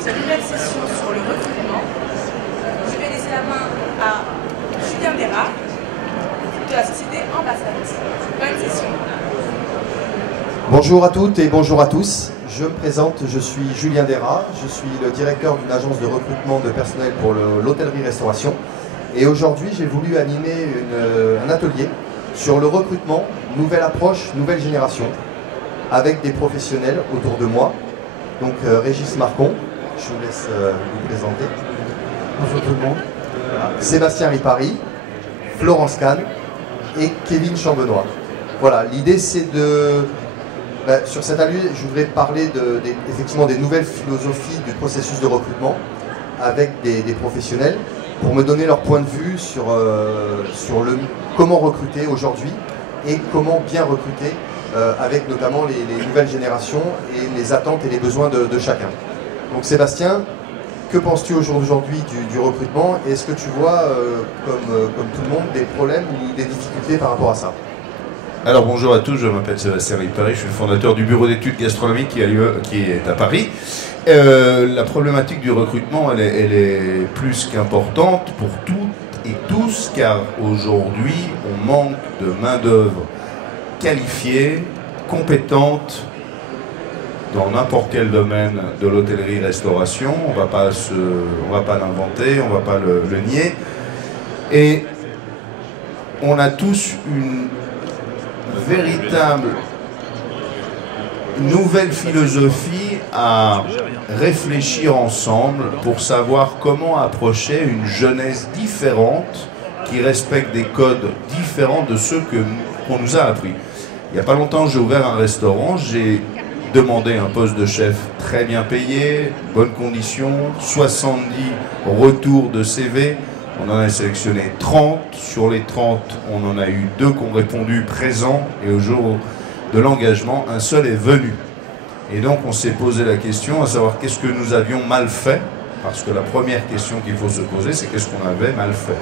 cette nouvelle session sur le recrutement. Je vais laisser la main à Julien Dera de la société Ambassadis. Bonne session. Bonjour à toutes et bonjour à tous. Je me présente, je suis Julien Dera, je suis le directeur d'une agence de recrutement de personnel pour l'hôtellerie-restauration. Et aujourd'hui, j'ai voulu animer un atelier sur le recrutement, nouvelle approche, nouvelle génération, avec des professionnels autour de moi. Donc Régis Marcon, je vous laisse vous présenter. Bonjour tout le monde. Sébastien Ripari, Florence Kahn et Kevin Chambenois. Voilà, l'idée c'est de... sur cet atelier, je voudrais parler effectivement des nouvelles philosophies du processus de recrutement avec des professionnels pour me donner leur point de vue sur comment recruter aujourd'hui et comment bien recruter avec notamment les nouvelles générations et les attentes et les besoins de chacun. Donc Sébastien, que penses-tu aujourd'hui du recrutement? Est-ce que tu vois, comme tout le monde, des problèmes ou des difficultés par rapport à ça? Alors bonjour à tous, je m'appelle Sébastien Ripari, je suis le fondateur du bureau d'études gastronomiques qui est à Paris. La problématique du recrutement, elle est plus qu'importante pour toutes et tous, car aujourd'hui on manque de main-d'œuvre qualifiée, compétente, dans n'importe quel domaine de l'hôtellerie-restauration. On va pas l'inventer, on va pas le nier. Et on a tous une véritable nouvelle philosophie à réfléchir ensemble pour savoir comment approcher une jeunesse différente qui respecte des codes différents de ceux qu'on nous a appris. Il n'y a pas longtemps, j'ai ouvert un restaurant, j'ai demandé un poste de chef très bien payé, bonnes conditions, 70 retours de CV. On en a sélectionné 30. Sur les 30, on en a eu 2 qui ont répondu présents. Et au jour de l'engagement, un seul est venu. Et donc, on s'est posé la question à savoir qu'est-ce que nous avions mal fait. Parce que la première question qu'il faut se poser, c'est qu'est-ce qu'on avait mal fait.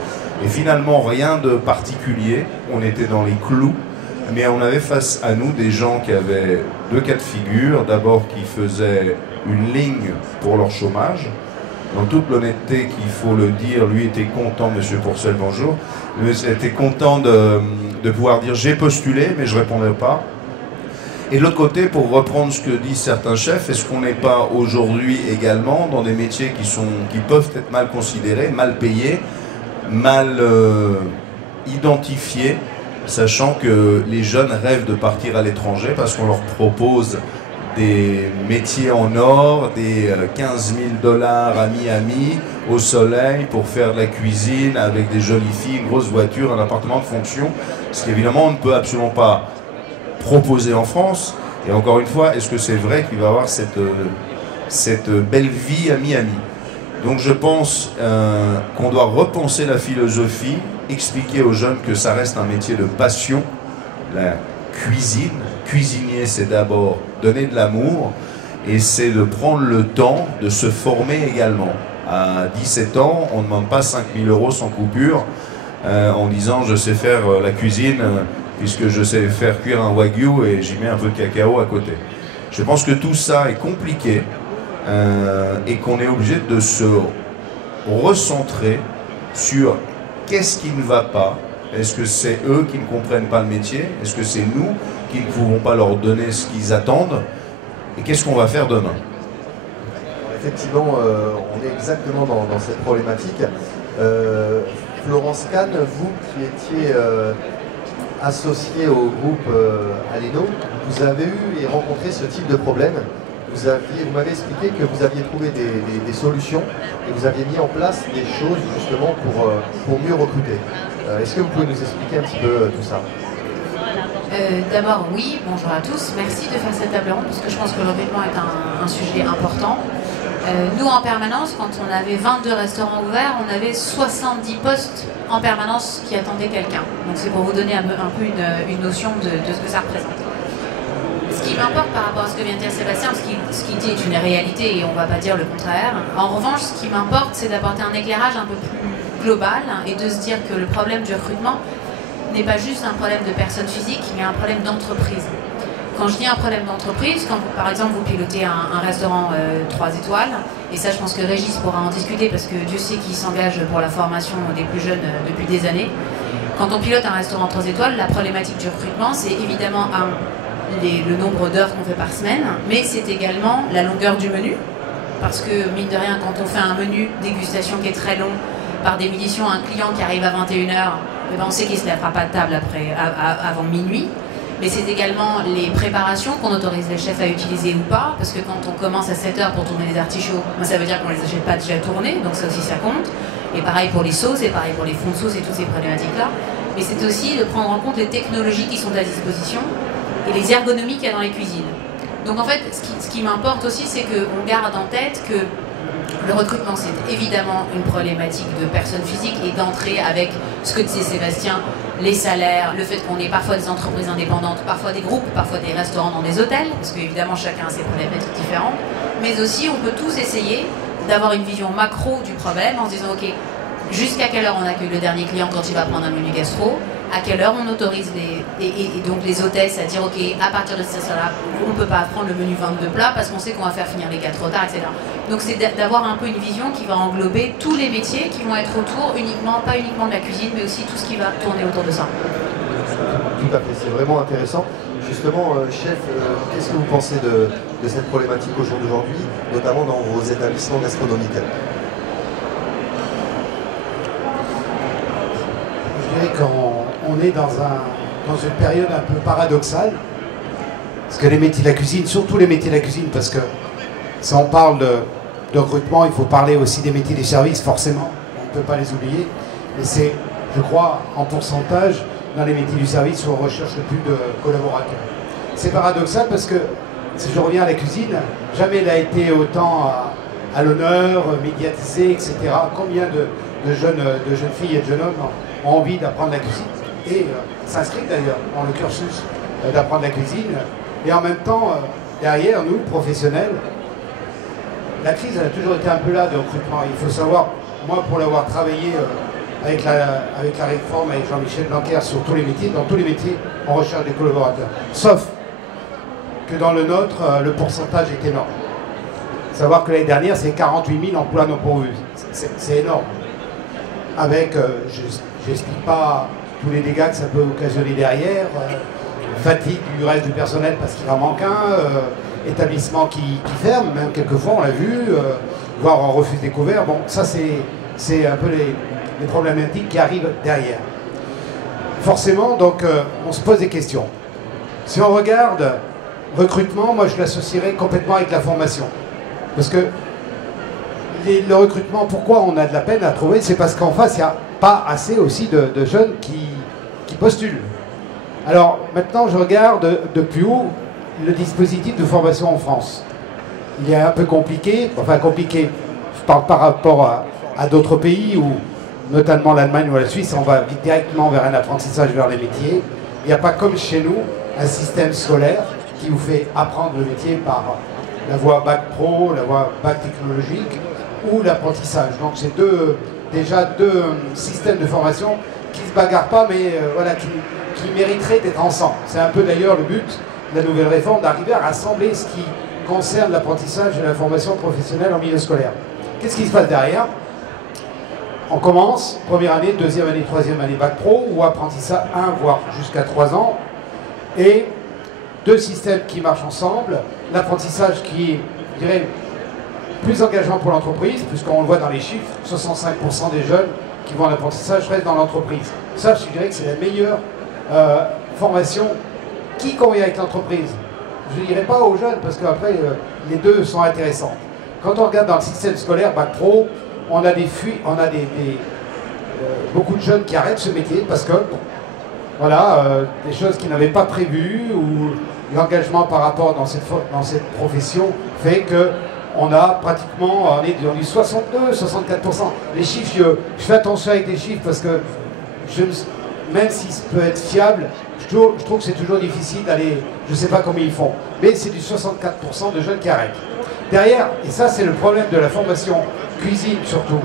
Et finalement, rien de particulier. On était dans les clous. Mais on avait face à nous des gens qui avaient 2 cas de figure. D'abord, qui faisaient une ligne pour leur chômage. Dans toute l'honnêteté qu'il faut le dire, lui était content, monsieur Pourcel, bonjour, lui était content de pouvoir dire j'ai postulé, mais je ne répondais pas. Et de l'autre côté, pour reprendre ce que disent certains chefs, est-ce qu'on n'est pas aujourd'hui également dans des métiers qui peuvent être mal considérés, mal payés, mal identifiés, sachant que les jeunes rêvent de partir à l'étranger parce qu'on leur propose des métiers en or, des 15 000 $ à Miami, au soleil, pour faire de la cuisine avec des jolies filles, une grosse voiture, un appartement de fonction, ce qu'évidemment on ne peut absolument pas proposer en France. Et encore une fois, est-ce que c'est vrai qu'il va y avoir cette belle vie à Miami? Donc je pense qu'on doit repenser la philosophie, expliquer aux jeunes que ça reste un métier de passion, la cuisine. Cuisinier, c'est d'abord donner de l'amour et c'est de prendre le temps de se former également. À 17 ans, on ne demande pas 5 000 € sans coupure en disant je sais faire la cuisine puisque je sais faire cuire un wagyu et j'y mets un peu de cacao à côté. Je pense que tout ça est compliqué et qu'on est obligé de se recentrer sur qu'est-ce qui ne va pas. Est-ce que c'est eux qui ne comprennent pas le métier? Est-ce que c'est nous qui ne pouvons pas leur donner ce qu'ils attendent? Et qu'est-ce qu'on va faire demain? Effectivement, on est exactement dans cette problématique. Florence Kahn, vous qui étiez associée au groupe Aleno, vous avez eu et rencontré ce type de problème. Vous m'avez expliqué que vous aviez trouvé des solutions et vous aviez mis en place des choses justement pour mieux recruter. Est-ce que vous pouvez nous expliquer un petit peu tout ça? D'abord, oui, bonjour à tous. Merci de faire cette table ronde parce que je pense que le recrutement est un sujet important. Nous, en permanence, quand on avait 22 restaurants ouverts, on avait 70 postes en permanence qui attendaient quelqu'un. Donc c'est pour vous donner un peu une notion de ce que ça représente. Ce qui m'importe par rapport à ce que vient de dire Sébastien, ce qu'il dit est une réalité et on ne va pas dire le contraire. En revanche, ce qui m'importe, c'est d'apporter un éclairage un peu plus global et de se dire que le problème du recrutement n'est pas juste un problème de personnes physiques, mais un problème d'entreprise. quand je dis un problème d'entreprise, quand vous, par exemple vous pilotez un restaurant 3 étoiles, et ça je pense que Régis pourra en discuter parce que Dieu sait qu'il s'engage pour la formation des plus jeunes depuis des années. Quand on pilote un restaurant 3 étoiles, la problématique du recrutement, c'est évidemment le nombre d'heures qu'on fait par semaine, mais c'est également la longueur du menu. Parce que, mine de rien, quand on fait un menu dégustation qui est très long, par définition, un client qui arrive à 21h, eh ben on sait qu'il ne se lèvera pas de table avant minuit. Mais c'est également les préparations qu'on autorise les chefs à utiliser ou pas, parce que quand on commence à 7h pour tourner les artichauts, ça veut dire qu'on ne les achète pas déjà tournés, donc ça aussi ça compte. Et pareil pour les sauces, et pareil pour les fonds de sauce et toutes ces problématiques-là. Mais c'est aussi de prendre en compte les technologies qui sont à disposition et les ergonomies qu'il y a dans les cuisines. Donc en fait, ce qui m'importe aussi, c'est qu'on garde en tête que le recrutement, c'est évidemment une problématique de personnes physiques et d'entrée avec ce que disait Sébastien, les salaires, le fait qu'on ait parfois des entreprises indépendantes, parfois des groupes, parfois des restaurants dans des hôtels, parce qu'évidemment chacun a ses problématiques différentes, mais aussi on peut tous essayer d'avoir une vision macro du problème en se disant ok, jusqu'à quelle heure on accueille le dernier client quand il va prendre un menu gastro, à quelle heure on autorise donc les hôtesses à dire ok, à partir de cette heure-là, on ne peut pas prendre le menu 22 plats parce qu'on sait qu'on va faire finir les gars trop tard, etc. Donc c'est d'avoir un peu une vision qui va englober tous les métiers qui vont être autour, pas uniquement de la cuisine, mais aussi tout ce qui va tourner autour de ça. Tout à fait, c'est vraiment intéressant. Justement, chef, qu'est-ce que vous pensez de cette problématique au jour d'aujourd'hui, notamment dans vos établissements gastronomiques? Je dirais qu'on est dans une période un peu paradoxale, parce que les métiers de la cuisine, surtout les métiers de la cuisine, parce que si on parle de recrutement, il faut parler aussi des métiers des services, forcément, on ne peut pas les oublier, mais c'est, je crois, en pourcentage, dans les métiers du service où on recherche le plus de collaborateurs. C'est paradoxal parce que, si je reviens à la cuisine, jamais elle a été autant à l'honneur, médiatisée, etc. Combien de jeunes filles et de jeunes hommes ont envie d'apprendre la cuisine et s'inscrivent d'ailleurs dans le cursus d'apprendre la cuisine. Et en même temps, derrière nous, professionnels, la crise elle a toujours été un peu là de recrutement. Il faut savoir, moi pour l'avoir travaillé avec la réforme avec Jean-Michel Blanquer sur tous les métiers, dans tous les métiers, on recherche des collaborateurs. Sauf que dans le nôtre, le pourcentage est énorme. Savoir que l'année dernière, c'est 48 000 emplois non pourvus. C'est énorme. Avec, je n'explique pas tous les dégâts que ça peut occasionner derrière, fatigue du reste du personnel parce qu'il en manque un, établissement qui ferme, même quelquefois on l'a vu, voire on refuse des couverts. Bon, ça c'est un peu les problématiques qui arrivent derrière. Forcément, donc, on se pose des questions. Si on regarde recrutement, moi je l'associerais complètement avec la formation. Parce que le recrutement, pourquoi on a de la peine à trouver? C'est parce qu'en face, il n'y a pas assez aussi de jeunes qui postulent. Alors maintenant, je regarde de plus haut le dispositif de formation en France. Il est un peu compliqué, enfin compliqué, je parle par rapport à d'autres pays où, notamment l'Allemagne ou la Suisse, on va directement vers un apprentissage vers les métiers. Il n'y a pas comme chez nous un système scolaire qui vous fait apprendre le métier par la voie bac pro, la voie bac technologique ou l'apprentissage. Donc c'est déjà deux systèmes de formation qui ne se bagarrent pas, mais voilà, qui mériteraient d'être ensemble. C'est un peu d'ailleurs le but de la nouvelle réforme, d'arriver à rassembler ce qui concerne l'apprentissage et la formation professionnelle en milieu scolaire. Qu'est-ce qui se passe derrière? On commence, première année, deuxième année, troisième année bac pro, ou apprentissage 1, voire jusqu'à 3 ans, et deux systèmes qui marchent ensemble, l'apprentissage qui est, je dirais, plus engageant pour l'entreprise, puisqu'on le voit dans les chiffres, 65% des jeunes qui vont à l'apprentissage restent dans l'entreprise. Ça, je dirais que c'est la meilleure formation qui convient avec l'entreprise. Je ne dirais pas aux jeunes, parce qu'après, les deux sont intéressants. Quand on regarde dans le système scolaire bac pro, on a beaucoup de jeunes qui arrêtent ce métier parce que, voilà, des choses qu'ils n'avaient pas prévues ou l'engagement par rapport dans cette profession fait que on a pratiquement, on est dans du 62, 64%. Les chiffres, je fais attention avec les chiffres parce que même s'ils peuvent être fiables, je trouve que c'est toujours difficile d'aller, je ne sais pas comment ils font, mais c'est du 64% de jeunes qui arrêtent. Derrière, et ça c'est le problème de la formation cuisine surtout,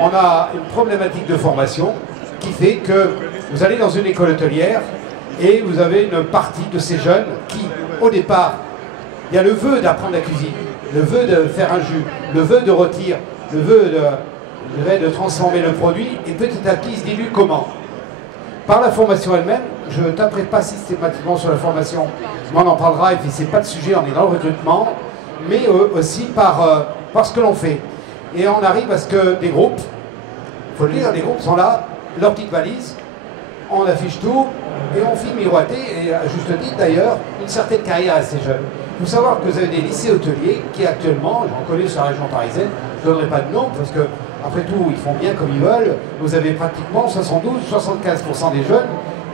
on a une problématique de formation qui fait que vous allez dans une école hôtelière et vous avez une partie de ces jeunes qui au départ, il y a le vœu d'apprendre la cuisine, le vœu de faire un jus, le vœu de rôtir, le vœu de transformer le produit, et petit à petit, il se dilue comment? Par la formation elle-même. Je ne taperai pas systématiquement sur la formation, mais on en parlera, et puis c'est pas le sujet, on est dans le recrutement, mais aussi par ce que l'on fait. Et on arrive à ce que des groupes, il faut le dire, les groupes sont là, leur petite valise, on affiche tout, et on filme miroiter, et à juste titre d'ailleurs, une certaine carrière à ces jeunes. Il faut savoir que vous avez des lycées hôteliers qui actuellement, j'en connais sur la région parisienne, je ne donnerai pas de nom parce que, après tout, ils font bien comme ils veulent. Vous avez pratiquement 72-75% des jeunes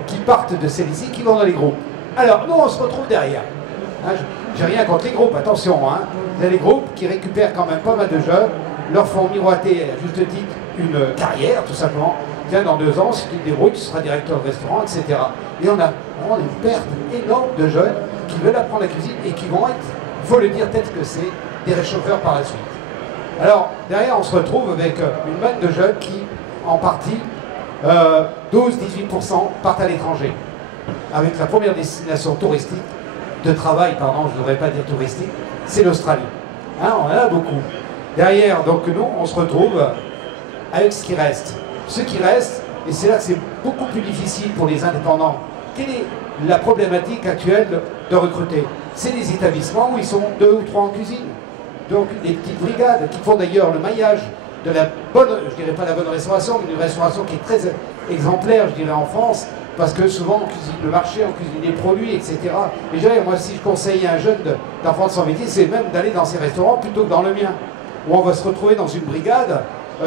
qui partent de ces lycées qui vont dans les groupes. Alors, nous, on se retrouve derrière. Hein, j'ai rien contre les groupes, attention. Hein. Vous avez les groupes qui récupèrent quand même pas mal de jeunes, leur font miroiter à juste titre une carrière, tout simplement. Tiens, dans 2 ans, si tu te débrouilles, tu seras directeur de restaurant, etc. Et on a vraiment une perte énorme de jeunes qui veulent apprendre la cuisine et qui vont être, il faut le dire tel que c'est, des réchauffeurs par la suite. Alors, derrière, on se retrouve avec une manne de jeunes qui, en partie, 12-18% partent à l'étranger, avec la première destination touristique, de travail, pardon, je ne devrais pas dire touristique, c'est l'Australie. Hein, on en a beaucoup. Derrière, donc, nous, on se retrouve avec ce qui reste. Ce qui reste, et c'est là que c'est beaucoup plus difficile pour les indépendants. Quelle est la problématique actuelle de recruter? C'est les établissements où ils sont 2 ou 3 en cuisine. Donc des petites brigades qui font d'ailleurs le maillage de la bonne, je dirais pas la bonne restauration, mais une restauration qui est très exemplaire, je dirais, en France, parce que souvent on cuisine le marché, on cuisine les produits, etc. Et je dirais, moi, si je conseille à un jeune d'apprendre son métier, c'est même d'aller dans ces restaurants plutôt que dans le mien, où on va se retrouver dans une brigade, il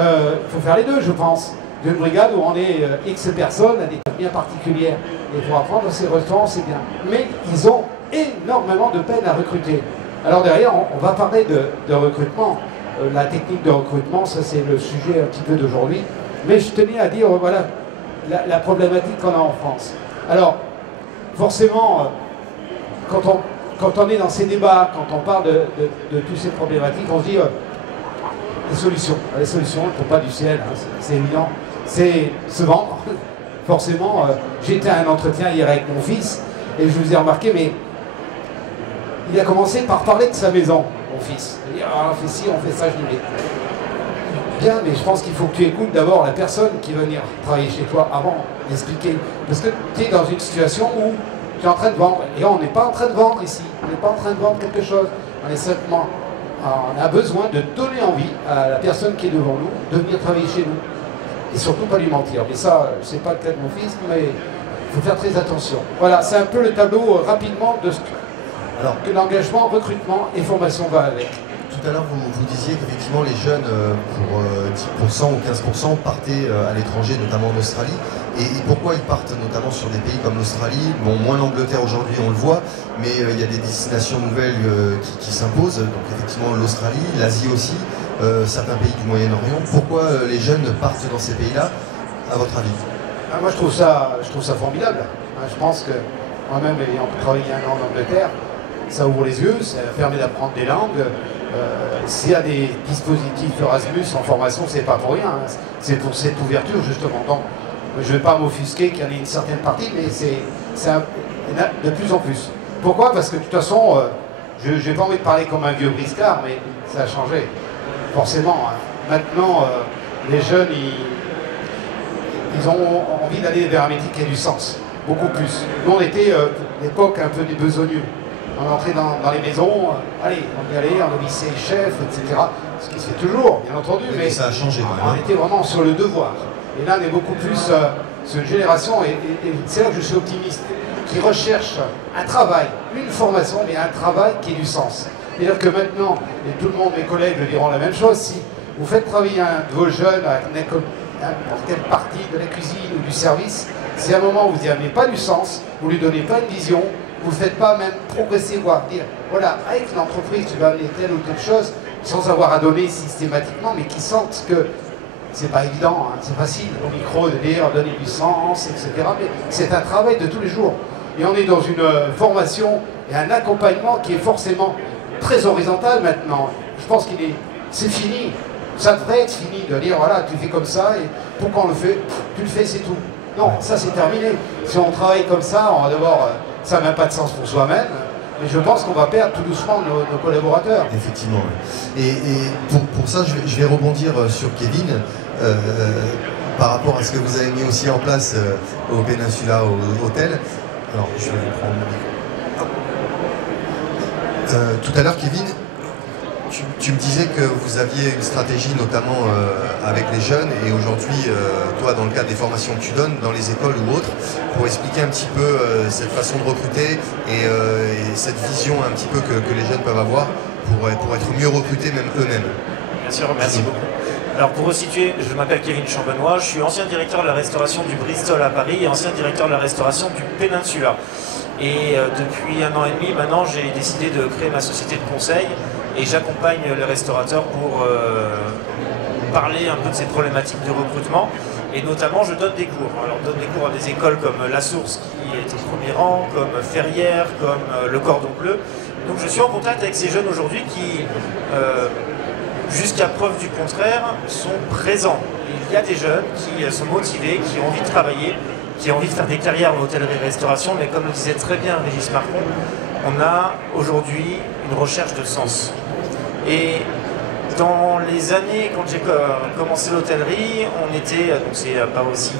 faut faire les deux, je pense. D'une brigade où on est X personnes à des tâches bien particulières. Et pour apprendre ces restaurants, c'est bien. Mais ils ont énormément de peine à recruter. Alors derrière, on va parler de recrutement. La technique de recrutement, ça c'est le sujet un petit peu d'aujourd'hui. Mais je tenais à dire, voilà, la problématique qu'on a en France. Alors, forcément, quand on est dans ces débats, quand on parle de toutes ces problématiques, on se dit, les solutions ne tombent pas du ciel, hein, c'est évident. C'est se vendre. Forcément, j'étais à un entretien hier avec mon fils, et je vous ai remarqué, mais il a commencé par parler de sa maison, mon fils. Il dit, ah, on fait ci, on fait ça, je dis, bien, mais je pense qu'il faut que tu écoutes d'abord la personne qui va venir travailler chez toi avant d'expliquer. Parce que tu es dans une situation où tu es en train de vendre, et on n'est pas en train de vendre ici, on n'est pas en train de vendre quelque chose, on est simplement, on a besoin de donner envie à la personne qui est devant nous de venir travailler chez nous. Et surtout pas lui mentir. Mais ça, c'est pas le cas de mon fils, mais il faut faire très attention. Voilà, c'est un peu le tableau rapidement de ce que l'engagement, recrutement et formation va avec. Tout à l'heure, vous disiez qu'effectivement les jeunes, pour 10% ou 15%, partaient à l'étranger, notamment en Australie. Et pourquoi ils partent notamment sur des pays comme l'Australie? Bon, moins l'Angleterre aujourd'hui, on le voit, mais il y a des destinations nouvelles qui s'imposent. Donc effectivement l'Australie, l'Asie aussi, certains pays du Moyen-Orient. Pourquoi les jeunes partent dans ces pays-là, à votre avis? Moi, je trouve ça formidable. Je pense que moi-même, ayant travaillé un an en Angleterre, ça ouvre les yeux, ça permet d'apprendre des langues. S'il y a des dispositifs Erasmus en formation, c'est pas pour rien, hein. C'est pour cette ouverture justement. Donc, je ne vais pas m'offusquer qu'il y en ait une certaine partie, mais il y en a de plus en plus. Pourquoi? Parce que de toute façon, je n'ai pas envie de parler comme un vieux briscard, mais ça a changé, forcément. Hein. Maintenant, les jeunes, ils ont envie d'aller vers un métier qui a du sens, beaucoup plus. Nous, on était l'époque un peu des besogneux. On entrait dans les maisons, allez, on y allait, on obéissait chef, etc. Ce qui se fait toujours, bien entendu, mais ça a changé. On était vraiment sur le devoir. Et là, on est beaucoup plus sur une génération, et c'est là que je suis optimiste, qui recherche un travail, une formation, mais un travail qui ait du sens. C'est-à-dire que maintenant, et tout le monde, mes collègues le diront la même chose, si vous faites travailler un de vos jeunes à n'importe quelle partie de la cuisine ou du service, si à un moment vous n'y amenez pas du sens, vous ne lui donnez pas une vision, vous ne faites pas même progresser, voire dire, voilà, avec l'entreprise, tu vas amener telle ou telle chose, sans avoir à donner systématiquement, mais qui sentent que c'est pas évident, hein, c'est facile au micro de dire, donner du sens, etc. Mais c'est un travail de tous les jours. Et on est dans une formation et un accompagnement qui est forcément très horizontal maintenant. Je pense c'est fini. Ça devrait être fini de dire, voilà, tu fais comme ça, et pourquoi on le fait? Tu le fais, c'est tout. Non, ça c'est terminé. Si on travaille comme ça, on va d'abord, ça n'a même pas de sens pour soi-même. Mais je pense qu'on va perdre tout doucement nos collaborateurs. Effectivement. Oui. Et pour ça, je vais rebondir sur Kevin. Par rapport à ce que vous avez mis aussi en place au Peninsula Hotel. Alors, je vais vous prendre le micro. Tout à l'heure, Kevin, tu me disais que vous aviez une stratégie notamment avec les jeunes et aujourd'hui, toi, dans le cadre des formations que tu donnes dans les écoles ou autres, pour expliquer un petit peu cette façon de recruter et cette vision un petit peu que les jeunes peuvent avoir pour être mieux recrutés même eux-mêmes. Bien sûr, merci beaucoup. Alors pour resituer, je m'appelle Kevin Chambenois, je suis ancien directeur de la restauration du Bristol à Paris et ancien directeur de la restauration du Peninsula. Et depuis 1 an et demi, maintenant, j'ai décidé de créer ma société de conseil et j'accompagne les restaurateurs pour parler un peu de ces problématiques de recrutement. Et notamment, je donne des cours. Alors, je donne des cours à des écoles comme La Source, qui est au premier rang, comme Ferrières, comme le Cordon Bleu. Donc, je suis en contact avec ces jeunes aujourd'hui qui, jusqu'à preuve du contraire, sont présents. Il y a des jeunes qui sont motivés, qui ont envie de travailler, qui ont envie de faire des carrières en hôtellerie-restauration, mais comme le disait très bien Régis Marcon, on a aujourd'hui une recherche de sens. Et dans les années, quand j'ai commencé l'hôtellerie, on était, donc c'est pas aussi,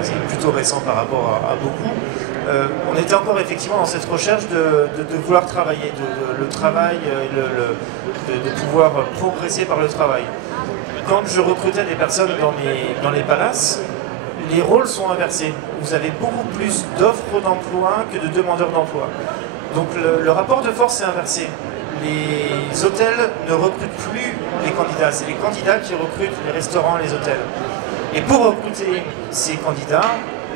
c'est plutôt récent par rapport à beaucoup, on était encore effectivement dans cette recherche de vouloir travailler, le travail, de pouvoir progresser par le travail. Quand je recrutais des personnes dans les palaces, les rôles sont inversés. Vous avez beaucoup plus d'offres d'emploi que de demandeurs d'emploi. Donc le rapport de force est inversé. Les hôtels ne recrutent plus les candidats, c'est les candidats qui recrutent les restaurants, les hôtels. Et pour recruter ces candidats,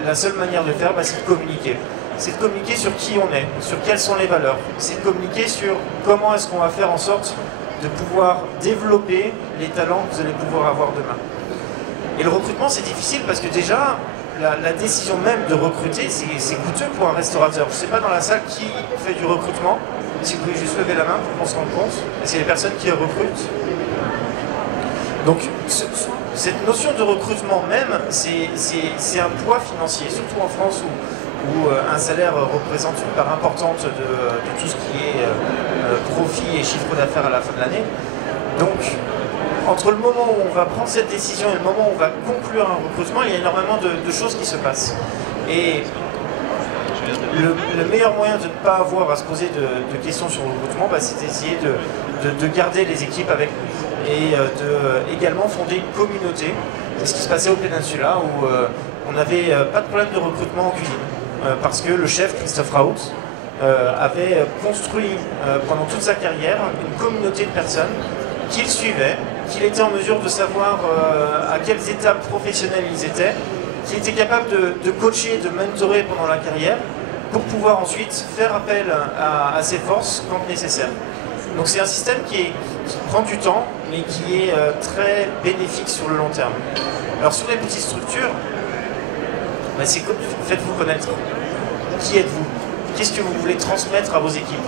la seule manière de faire, c'est de communiquer. C'est de communiquer sur qui on est, sur quelles sont les valeurs. C'est de communiquer sur comment est-ce qu'on va faire en sorte de pouvoir développer les talents que vous allez pouvoir avoir demain. Et le recrutement, c'est difficile parce que déjà, la décision même de recruter, c'est coûteux pour un restaurateur. Je ne sais pas dans la salle qui fait du recrutement. Si vous pouvez juste lever la main pour qu'on se rende compte. C'est les personnes qui recrutent. Donc, cette notion de recrutement même, c'est un poids financier, surtout en France où un salaire représente une part importante de tout ce qui est profit et chiffre d'affaires à la fin de l'année. Donc, entre le moment où on va prendre cette décision et le moment où on va conclure un recrutement, il y a énormément de choses qui se passent. Et le meilleur moyen de ne pas avoir à se poser de questions sur le recrutement, c'est d'essayer de garder les équipes avec nous et également fonder une communauté. C'est ce qui se passait au Peninsula où on n'avait pas de problème de recrutement en cuisine parce que le chef Christophe Raoult avait construit pendant toute sa carrière une communauté de personnes qu'il suivait, qu'il était en mesure de savoir à quelles étapes professionnelles ils étaient, qu'il était capable de coacher, de mentorer pendant la carrière pour pouvoir ensuite faire appel à ses forces quand nécessaire. Donc c'est un système qui prend du temps, mais qui est très bénéfique sur le long terme. Alors sur les petites structures, faites-vous connaître. Qui êtes-vous? Qu'est-ce que vous voulez transmettre à vos équipes?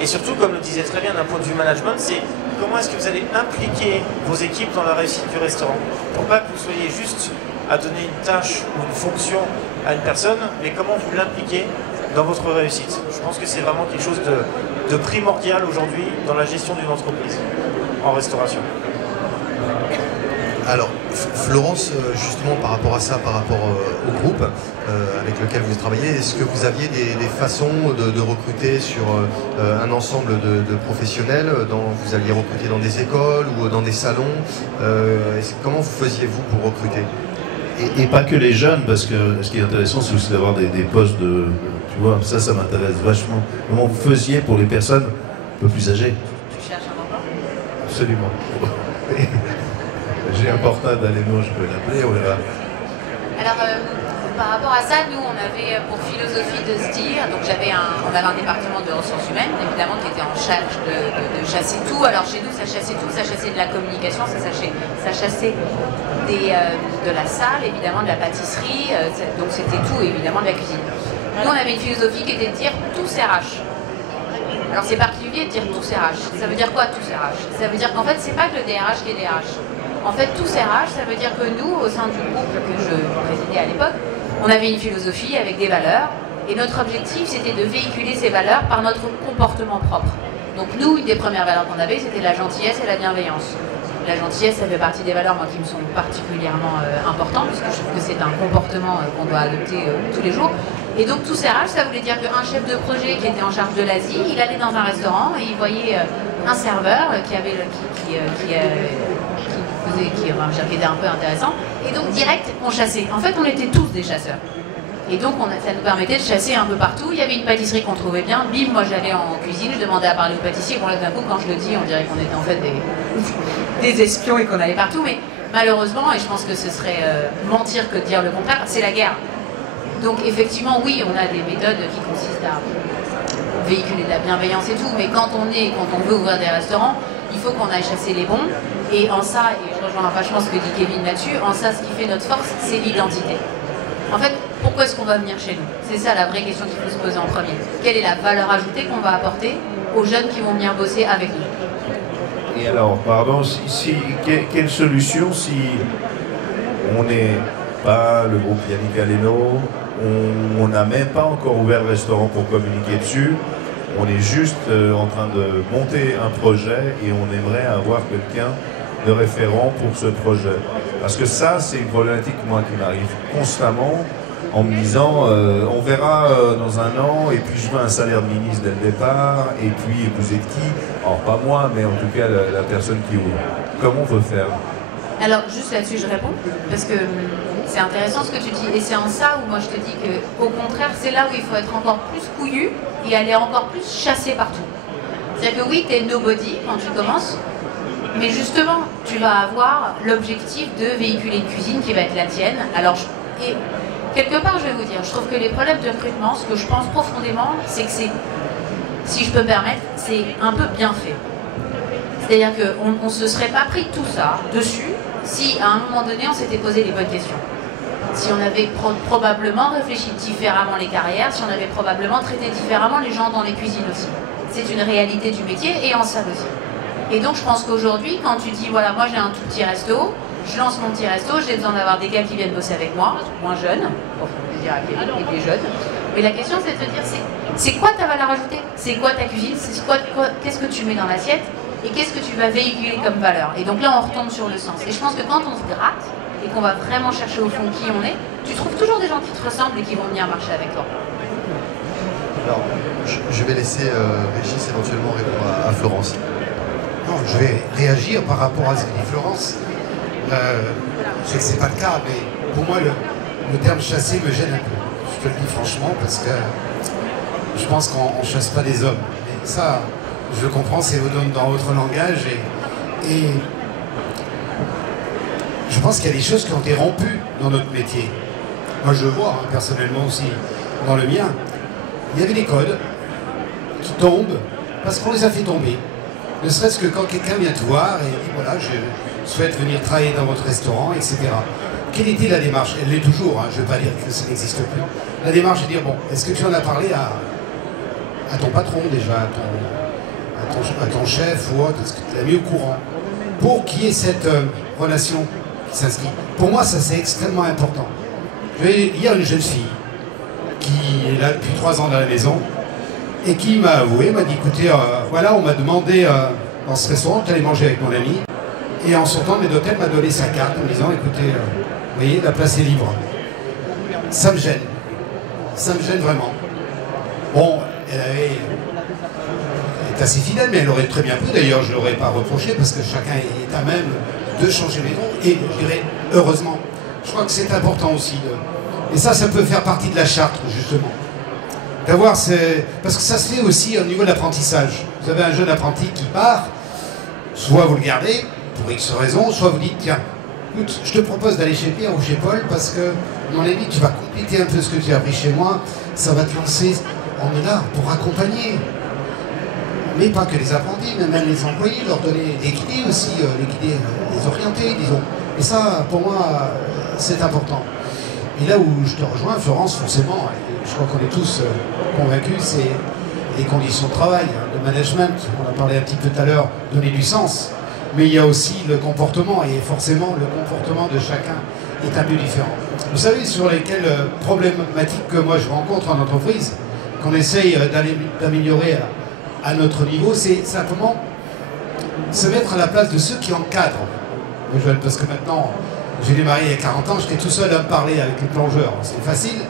Et surtout, comme le disait très bien d'un point de vue management, c'est comment est-ce que vous allez impliquer vos équipes dans la réussite du restaurant. Pour pas que vous soyez juste à donner une tâche ou une fonction à une personne, mais comment vous l'impliquez dans votre réussite. Je pense que c'est vraiment quelque chose de primordial aujourd'hui dans la gestion d'une entreprise en restauration. Alors, Florence, justement par rapport à ça, par rapport au groupe avec lequel vous travaillez, est-ce que vous aviez des façons de recruter sur un ensemble de professionnels vous alliez recruter dans des écoles ou dans des salons comment vous faisiez-vous pour recruter? Et pas que les jeunes, parce que ce qui est intéressant, c'est aussi d'avoir des postes de... Tu vois, ça m'intéresse vachement. Comment vous faisiez pour les personnes un peu plus âgées? Tu cherches un emploi? Absolument. J'ai un portable, allez-nous, je peux l'appeler, on verra. Alors, par rapport à ça, nous, on avait pour philosophie de se dire, donc on avait un département de ressources humaines, évidemment, qui était en charge de chasser tout. Alors chez nous, ça chassait tout, ça chassait de la communication, ça chassait de la salle, évidemment, de la pâtisserie, donc c'était tout, évidemment, de la cuisine. Nous, on avait une philosophie qui était de dire tout RH. Alors c'est particulier de dire tout RH. Ça veut dire quoi tout RH? Ça veut dire qu'en fait, c'est pas que le DRH qui est DRH. En fait, tous RH, ça veut dire que nous, au sein du groupe que je présidais à l'époque, on avait une philosophie avec des valeurs Et notre objectif, c'était de véhiculer ces valeurs par notre comportement propre. Donc nous, une des premières valeurs qu'on avait, c'était la gentillesse et la bienveillance. La gentillesse, ça fait partie des valeurs moi, qui me sont particulièrement importantes, parce que je trouve que c'est un comportement qu'on doit adopter tous les jours. Et donc tous ces RH, ça voulait dire qu'un chef de projet qui était en charge de l'Asie, il allait dans un restaurant et il voyait un serveur qui était un peu intéressant. Et donc direct, on chassait. En fait, on était tous des chasseurs. Et donc ça nous permettait de chasser un peu partout. Il y avait une pâtisserie qu'on trouvait bien. Bim, moi j'allais en cuisine, je demandais à parler au pâtissier. Bon là d'un coup, quand je le dis, on dirait qu'on était en fait des espions et qu'on allait partout. Mais malheureusement, et je pense que ce serait mentir que de dire le contraire, c'est la guerre. Donc effectivement, oui, on a des méthodes qui consistent à véhiculer de la bienveillance et tout. Mais quand on veut ouvrir des restaurants, il faut qu'on aille chasser les bons. Et en ça, et je rejoins vachement ce que dit Kevin là-dessus, en ça, ce qui fait notre force, c'est l'identité. En fait, pourquoi est-ce qu'on va venir chez nous? C'est ça la vraie question qu'il faut se poser en premier. Quelle est la valeur ajoutée qu'on va apporter aux jeunes qui vont venir bosser avec nous? Et alors, pardon, quelle solution si on n'est pas le groupe Yannick Aleno, on n'a même pas encore ouvert le restaurant pour communiquer dessus, on est juste en train de monter un projet et on aimerait avoir quelqu'un de référent pour ce projet. Parce que ça, c'est une problématique moi qui m'arrive constamment en me disant on verra dans un an et puis je veux un salaire de ministre dès le départ et puis vous êtes qui? Alors pas moi, mais en tout cas la personne qui ouvre. Comment on peut faire? Alors juste là-dessus je réponds parce que c'est intéressant ce que tu dis et c'est en ça où moi je te dis qu'au contraire c'est là où il faut être encore plus couillu et aller encore plus chasser partout. C'est-à-dire que oui, tu es nobody quand tu commences, mais justement, tu vas avoir l'objectif de véhiculer une cuisine qui va être la tienne. Alors, et quelque part, je vais vous dire, je trouve que les problèmes de recrutement, ce que je pense profondément, c'est que c'est, si je peux me permettre, c'est un peu bien fait. C'est-à-dire qu'on ne se serait pas pris tout ça dessus si, à un moment donné, on s'était posé les bonnes questions. Si on avait probablement réfléchi différemment les carrières, si on avait probablement traité différemment les gens dans les cuisines aussi. C'est une réalité du métier et en salle aussi. Et donc je pense qu'aujourd'hui, quand tu dis, voilà, moi j'ai un tout petit resto, je lance mon petit resto, j'ai besoin d'avoir des gars qui viennent bosser avec moi, moins jeunes, pour faire plaisir à Kevin et des jeunes. Mais la question c'est de te dire, c'est quoi ta valeur ajoutée? C'est quoi ta cuisine? Qu'est-ce que tu mets dans l'assiette? Et qu'est-ce que tu vas véhiculer comme valeur? Et donc là on retombe sur le sens. Et je pense que quand on se gratte, et qu'on va vraiment chercher au fond qui on est, tu trouves toujours des gens qui te ressemblent et qui vont venir marcher avec toi. Alors, je vais laisser Régis éventuellement répondre à Florence. Non, je vais réagir par rapport à ce que dit Florence. Je sais que c'est pas le cas, mais pour moi, le terme chasser me gêne un peu. Je te le dis franchement, parce que je pense qu'on ne chasse pas des hommes. Mais ça, je le comprends, c'est dans votre langage. Et je pense qu'il y a des choses qui ont été rompues dans notre métier. Moi, je le vois, hein, personnellement aussi, dans le mien. Il y avait des codes qui tombent parce qu'on les a fait tomber. Ne serait-ce que quand quelqu'un vient te voir et dit voilà, je souhaite venir travailler dans votre restaurant, etc. Quelle était la démarche? Elle l'est toujours, hein, je ne veux pas dire que ça n'existe plus. La démarche est de dire bon, est-ce que tu en as parlé à ton patron déjà, à ton chef ou autre, est-ce que tu l'as mis au courant? Pour qu'il y ait cette relation qui s'inscrit. Pour moi, ça c'est extrêmement important. Il y a une jeune fille qui est là depuis 3 ans dans la maison et qui m'a avoué, m'a dit écoutez, voilà, on m'a demandé dans ce restaurant, tu allais manger avec mon ami, et en sortant de l'hôtel, m'a donné sa carte en me disant écoutez, vous voyez, la place est libre. Ça me gêne vraiment. Bon, elle est assez fidèle, mais elle aurait très bien pu, d'ailleurs je ne l'aurais pas reproché parce que chacun est à même de changer les noms, et je dirais heureusement. Je crois que c'est important aussi. Et ça peut faire partie de la charte, justement. D'avoir parce que ça se fait aussi au niveau de l'apprentissage. Vous avez un jeune apprenti qui part, soit vous le gardez, pour X raisons, soit vous dites, tiens, écoute, je te propose d'aller chez Pierre ou chez Paul, parce que, à mon avis, tu vas compléter un peu ce que tu as appris chez moi, ça va te lancer. On est là pour accompagner. Mais pas que les apprentis, mais même les employés, leur donner des guider aussi, les guider, les orienter, disons. Et ça, pour moi, c'est important. Et là où je te rejoins, Florence, forcément, je crois qu'on est tous convaincus, c'est les conditions de travail, le management. On a parlé un petit peu tout à l'heure, donner du sens. Mais il y a aussi le comportement, et forcément le comportement de chacun. est un peu différent. Vous savez, sur lesquelles problématiques que moi je rencontre en entreprise, qu'on essaye d'améliorer à notre niveau, c'est simplement se mettre à la place de ceux qui encadrent les jeunes. Parce que maintenant, j'ai démarré il y a 40 ans, j'étais tout seul à me parler avec les plongeurs. C'est facile.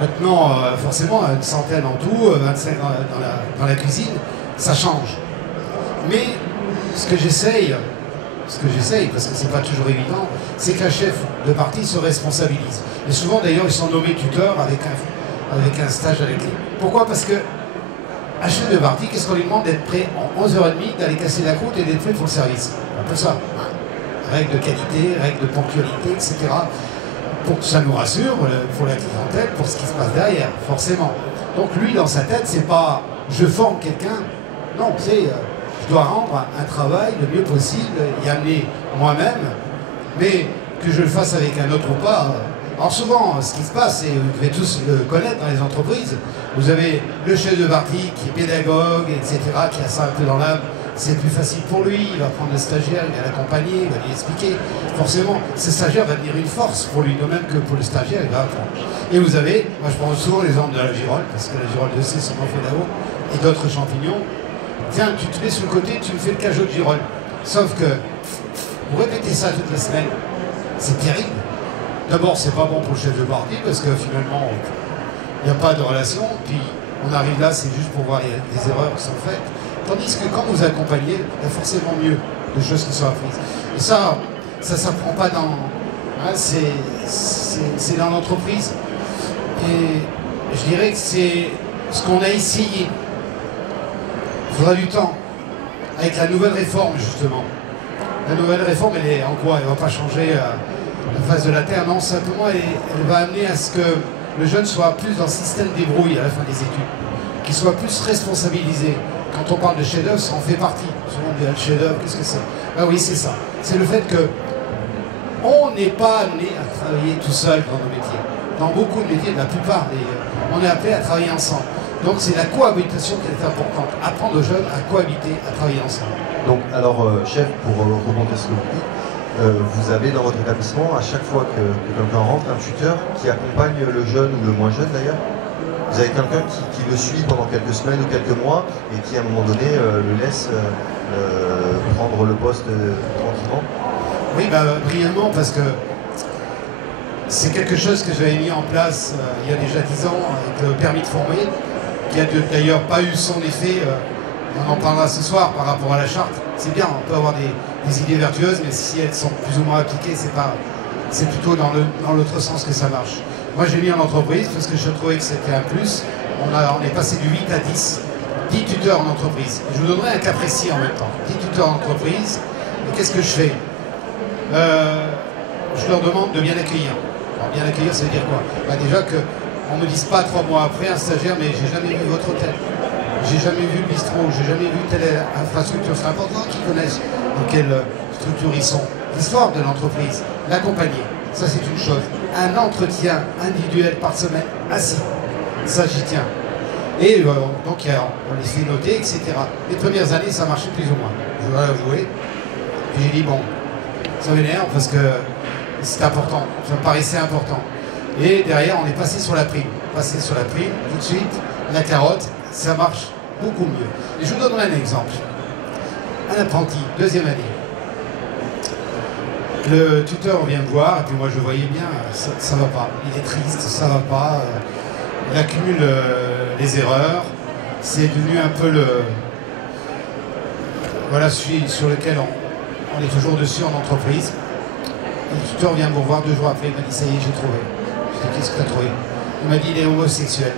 Maintenant, forcément, une centaine en tout, 25 dans la cuisine, ça change. Mais ce que j'essaye, parce que c'est pas toujours évident, c'est qu'un chef de partie se responsabilise. Et souvent, d'ailleurs, ils sont nommés tuteurs avec un stage avec lui. Pourquoi? Parce que un chef de partie, qu'est-ce qu'on lui demande? D'être prêt en 11h30, d'aller casser la croûte et d'être prêt pour le service. Un peu ça. Règles de qualité, règles de ponctualité, etc. Pour que ça nous rassure, pour la clientèle, pour ce qui se passe derrière, forcément. Donc lui, dans sa tête, c'est pas je forme quelqu'un. Non, c'est je dois rendre un travail le mieux possible, y amener moi-même, mais que je le fasse avec un autre ou pas. Alors souvent, ce qui se passe, et vous devez tous le connaître dans les entreprises, vous avez le chef de partie qui est pédagogue, etc., qui a ça un peu dans l'âme. C'est plus facile pour lui, il va prendre le stagiaire, il va l'accompagner, il va lui expliquer. Forcément, ce stagiaire va devenir une force pour lui, de même que pour le stagiaire, il va apprendre. Et vous avez, moi je prends souvent l'exemple de la girole, parce que la girole de C, c'est Morphodao, et d'autres champignons. Tiens, tu te mets sur le côté, tu me fais le cajot de girole. Sauf que, vous répétez ça toute la semaine, c'est terrible. D'abord, c'est pas bon pour le chef de partie, parce que finalement, il n'y a pas de relation, puis on arrive là, c'est juste pour voir les erreurs qui sont faites. Tandis que quand vous accompagnez, il y a forcément mieux de choses qui sont apprises. Et ça s'apprend pas dans... Hein, c'est dans l'entreprise. Et je dirais que c'est ce qu'on a essayé. Il faudra du temps. Avec la nouvelle réforme, justement. La nouvelle réforme, elle est en quoi? Elle ne va pas changer la face de la Terre. Non, simplement, elle va amener à ce que le jeune soit plus dans le système débrouille à la fin des études. Qu'il soit plus responsabilisé. Quand on parle de chef-d'œuvre, ça en fait partie. Souvent, on dit le chef-d'œuvre, qu'est-ce que c'est? Ben oui, c'est ça. C'est le fait que on n'est pas amené à travailler tout seul dans nos métiers. Dans beaucoup de métiers, la plupart, on est appelé à travailler ensemble. Donc c'est la cohabitation qui est importante. Apprendre aux jeunes à cohabiter, à travailler ensemble. Donc, alors, chef, pour rebondir sur ce que vous dites, vous avez dans votre établissement, à chaque fois que quelqu'un rentre, un tuteur qui accompagne le jeune ou le moins jeune d'ailleurs. Vous avez quelqu'un qui le suit pendant quelques semaines ou quelques mois et qui, à un moment donné, le laisse prendre le poste tranquillement? Oui, brièvement, parce que c'est quelque chose que j'avais mis en place il y a déjà 10 ans avec le permis de former, qui a d'ailleurs pas eu son effet, on en parlera ce soir par rapport à la charte. C'est bien, on peut avoir des idées vertueuses, mais si elles sont plus ou moins appliquées, c'est plutôt dans l'autre sens que ça marche. Moi j'ai mis en entreprise parce que je trouvais que c'était un plus. On est passé du 8 à 10 tuteurs en entreprise. Je vous donnerai un cas précis en même temps. 10 tuteurs en entreprise. Et qu'est-ce que je fais? Je leur demande de bien accueillir. Alors bien accueillir, ça veut dire quoi? Déjà qu'on ne me dise pas 3 mois après, un stagiaire, mais j'ai jamais vu votre hôtel. J'ai jamais vu le bistrot, j'ai jamais vu telle infrastructure. C'est important qu'ils connaissent dans quelle structure ils sont. L'histoire de l'entreprise, l'accompagner. Ça, c'est une chose. Un entretien individuel par semaine, assis. Ça, j'y tiens. Et donc, on les fait noter, etc. Les premières années, ça marchait plus ou moins. Je dois l'avouer. Puis j'ai dit, bon, ça m'énerve parce que c'est important. Ça me paraissait important. Et derrière, on est passé sur la prime. Passé sur la prime, tout de suite, la carotte, ça marche beaucoup mieux. Et je vous donnerai un exemple. Un apprenti, 2e année. Le tuteur vient me voir, et puis moi je voyais bien, ça va pas. Il est triste, ça va pas. Il accumule les erreurs. C'est devenu un peu voilà, celui sur lequel on est toujours dessus en entreprise. Et le tuteur vient me voir 2 jours après, il m'a dit ça y est, j'ai trouvé. Je dis qu'est-ce que tu as trouvé? Il m'a dit il est homosexuel.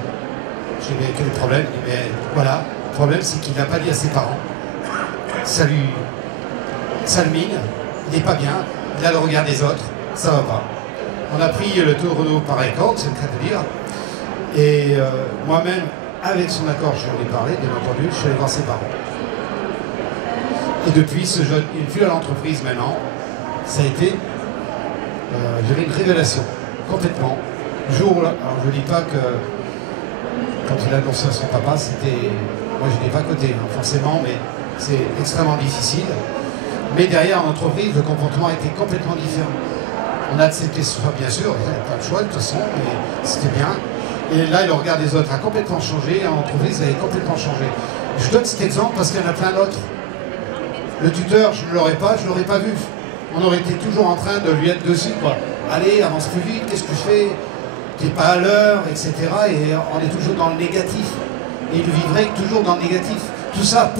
Je lui ai dit mais quel est le problème? Il dit mais voilà, le problème c'est qu'il n'a pas dit à ses parents. Ça le mine, il n'est pas bien. Il a le regard des autres, ça va pas. On a pris le tour par les cordes, c'est le cas de dire. Et moi-même, avec son accord, je lui en ai parlé, bien entendu, je suis allé voir ses parents. Et depuis, ce jeune, il est plus à l'entreprise maintenant, ça a été, j'avais une révélation, complètement. Le jour là, alors je ne dis pas que, quand il a annoncé à son papa, c'était, moi je n'étais pas à côté, hein, forcément, mais c'est extrêmement difficile. Mais derrière, en entreprise, le comportement était complètement différent. On a accepté ce choix, bien sûr, il n'y avait pas le choix de toute façon, mais c'était bien. Et là, le regard des autres a complètement changé, l'entreprise avait complètement changé. Je donne cet exemple parce qu'il y en a plein d'autres. Le tuteur, je ne l'aurais pas vu. On aurait été toujours en train de lui être dessus, quoi. Allez, avance plus vite, qu'est-ce que je fais? T'es pas à l'heure, etc. Et on est toujours dans le négatif. Et il vivrait toujours dans le négatif. Tout ça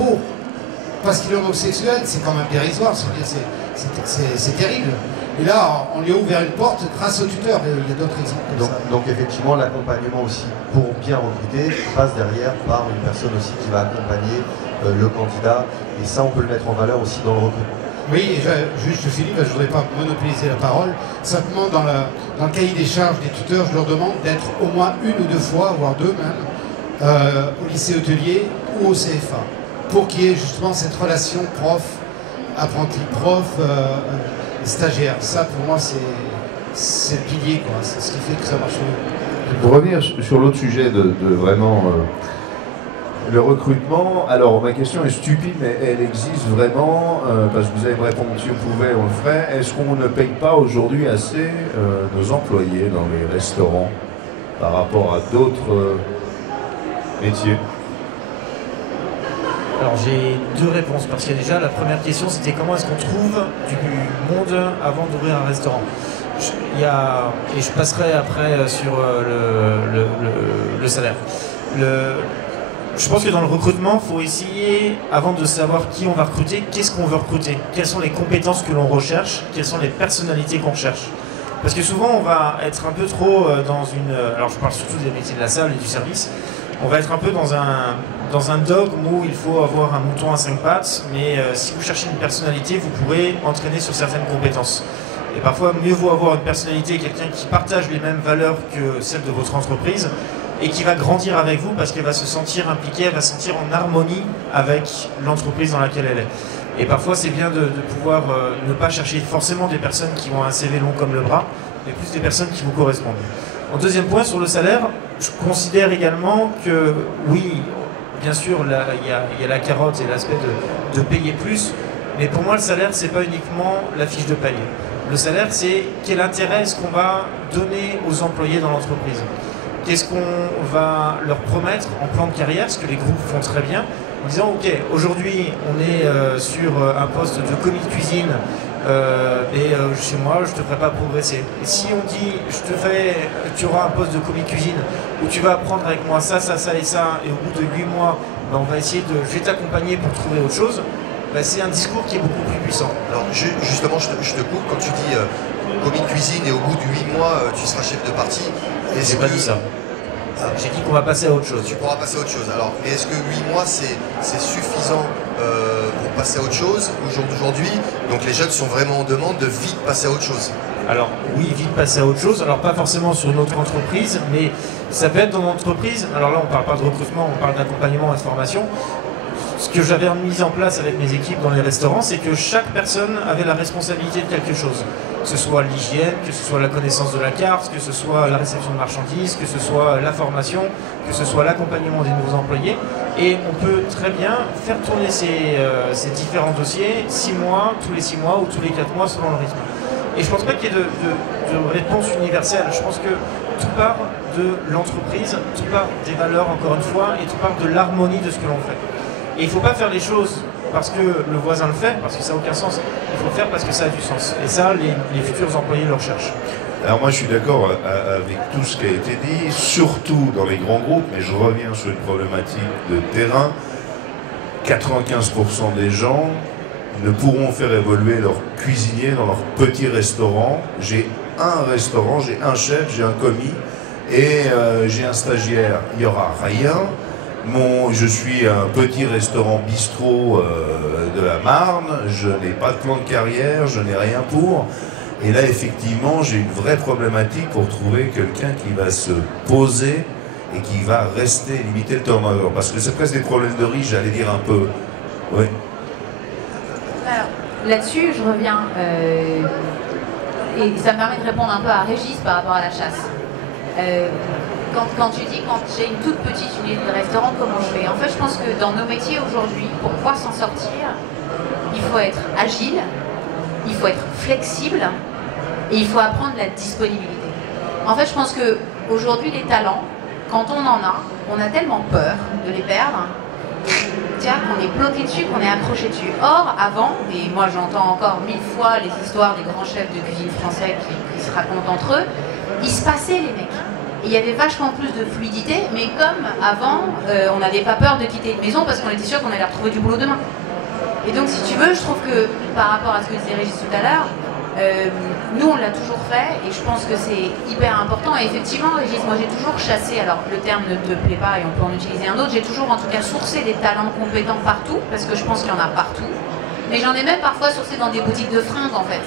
parce qu'il est homosexuel, c'est quand même dérisoire, c'est terrible. Et là, on lui a ouvert une porte grâce au tuteur. Et il y a d'autres exemples. Donc effectivement, l'accompagnement aussi, pour bien recruter, passe derrière par une personne aussi qui va accompagner le candidat. Et ça, on peut le mettre en valeur aussi dans le recrutement. Oui, juste Philippe, je ne voudrais pas monopoliser la parole. Simplement, dans le cahier des charges des tuteurs, je leur demande d'être au moins 1 ou 2 fois, voire 2 même, au lycée hôtelier ou au CFA, pour qu'il y ait justement cette relation prof-apprenti, stagiaire. Ça, pour moi, c'est le pilier, quoi. C'est ce qui fait que ça marche mieux. Pour revenir sur l'autre sujet de vraiment le recrutement, alors ma question est stupide, mais elle existe vraiment, parce que vous allez me répondre si on pouvait, on le ferait. Est-ce qu'on ne paye pas aujourd'hui assez nos employés dans les restaurants par rapport à d'autres métiers? Alors j'ai 2 réponses, parce que déjà la première question c'était comment est-ce qu'on trouve du monde avant d'ouvrir un restaurant. Et je passerai après sur le salaire. Je pense que dans le recrutement, il faut essayer, avant de savoir qui on va recruter, qu'est-ce qu'on veut recruter, quelles sont les compétences que l'on recherche, quelles sont les personnalités qu'on cherche. Parce que souvent on va être un peu trop dans une... Alors je parle surtout des métiers de la salle et du service. On va être un peu dans un dogme où il faut avoir un mouton à 5 pattes, mais si vous cherchez une personnalité, vous pourrez entraîner sur certaines compétences. Et parfois, mieux vaut avoir une personnalité, quelqu'un qui partage les mêmes valeurs que celles de votre entreprise et qui va grandir avec vous parce qu'elle va se sentir impliquée, elle va se sentir en harmonie avec l'entreprise dans laquelle elle est. Et parfois, c'est bien de pouvoir ne pas chercher forcément des personnes qui ont un CV long comme le bras, mais plus des personnes qui vous correspondent. En deuxième point, sur le salaire, je considère également que, oui, bien sûr, il y a la carotte et l'aspect de payer plus, mais pour moi, le salaire, c'est pas uniquement la fiche de paye. Le salaire, c'est quel intérêt est-ce qu'on va donner aux employés dans l'entreprise. Qu'est-ce qu'on va leur promettre en plan de carrière, ce que les groupes font très bien, en disant, ok, aujourd'hui, on est sur un poste de commis de cuisine, chez moi, je ne te ferai pas progresser. Et si on dit, tu auras un poste de commis de cuisine où tu vas apprendre avec moi ça, ça, ça et ça, et au bout de 8 mois, on va essayer je vais t'accompagner pour trouver autre chose, c'est un discours qui est beaucoup plus puissant. Alors justement, je te coupe, quand tu dis commis de cuisine et au bout de 8 mois, tu seras chef de parti. J'ai pas dit ça. J'ai dit qu'on va passer à autre chose. Tu pourras passer à autre chose. Alors, mais est-ce que 8 mois, c'est suffisant pour passer à autre chose aujourd'hui? Donc les jeunes sont vraiment en demande de vite passer à autre chose. Alors oui, vite passer à autre chose. Alors pas forcément sur une autre entreprise, mais ça peut être dans l'entreprise. Alors là, on ne parle pas de recrutement, on parle d'accompagnement et de formation. Ce que j'avais mis en place avec mes équipes dans les restaurants, c'est que chaque personne avait la responsabilité de quelque chose. Que ce soit l'hygiène, que ce soit la connaissance de la carte, que ce soit la réception de marchandises, que ce soit la formation, que ce soit l'accompagnement des nouveaux employés. Et on peut très bien faire tourner ces différents dossiers 6 mois, tous les 6 mois ou tous les 4 mois selon le rythme. Et je ne pense pas qu'il y ait de réponse universelle. Je pense que tout part de l'entreprise, tout part des valeurs encore une fois, et tout part de l'harmonie de ce que l'on fait. Et il ne faut pas faire les choses parce que le voisin le fait, parce que ça n'a aucun sens. Il faut le faire parce que ça a du sens. Et ça, les futurs employés le recherchent. Alors moi je suis d'accord avec tout ce qui a été dit, surtout dans les grands groupes, mais je reviens sur une problématique de terrain. 95% des gens ne pourront faire évoluer leur cuisinier dans leur petit restaurant. J'ai un restaurant, j'ai un chef, j'ai un commis et j'ai un stagiaire. Il n'y aura rien. Je suis un petit restaurant bistrot de la Marne, je n'ai pas de plan de carrière, je n'ai rien pour. Et là, effectivement, j'ai une vraie problématique pour trouver quelqu'un qui va se poser et qui va rester, limiter le turnover. Parce que c'est presque des problèmes de riches, j'allais dire un peu. Oui. Alors, là-dessus, je reviens, et ça me permet de répondre un peu à Régis par rapport à la chasse. Quand tu dis, quand j'ai une toute petite unité de restaurant, comment je fais? En fait, je pense que dans nos métiers aujourd'hui, pour pouvoir s'en sortir, il faut être agile, il faut être flexible Et il faut apprendre la disponibilité. En fait, je pense qu'aujourd'hui, les talents, quand on en a, on a tellement peur de les perdre, qu'on est bloqué dessus, qu'on est accroché dessus. Or, avant, et moi j'entends encore 1000 fois les histoires des grands chefs de cuisine français qui se racontent entre eux, il se passait les mecs. Et il y avait vachement plus de fluidité, mais comme avant, on n'avait pas peur de quitter une maison parce qu'on était sûr qu'on allait retrouver du boulot demain. Et donc, si tu veux, je trouve que par rapport à ce que disait Régis tout à l'heure, nous on l'a toujours fait et je pense que c'est hyper important. Et effectivement, Régis, moi j'ai toujours chassé, alors le terme ne te plaît pas et on peut en utiliser un autre, j'ai toujours en tout cas sourcé des talents compétents partout, parce que je pense qu'il y en a partout. Mais j'en ai même parfois sourcé dans des boutiques de fringues en fait.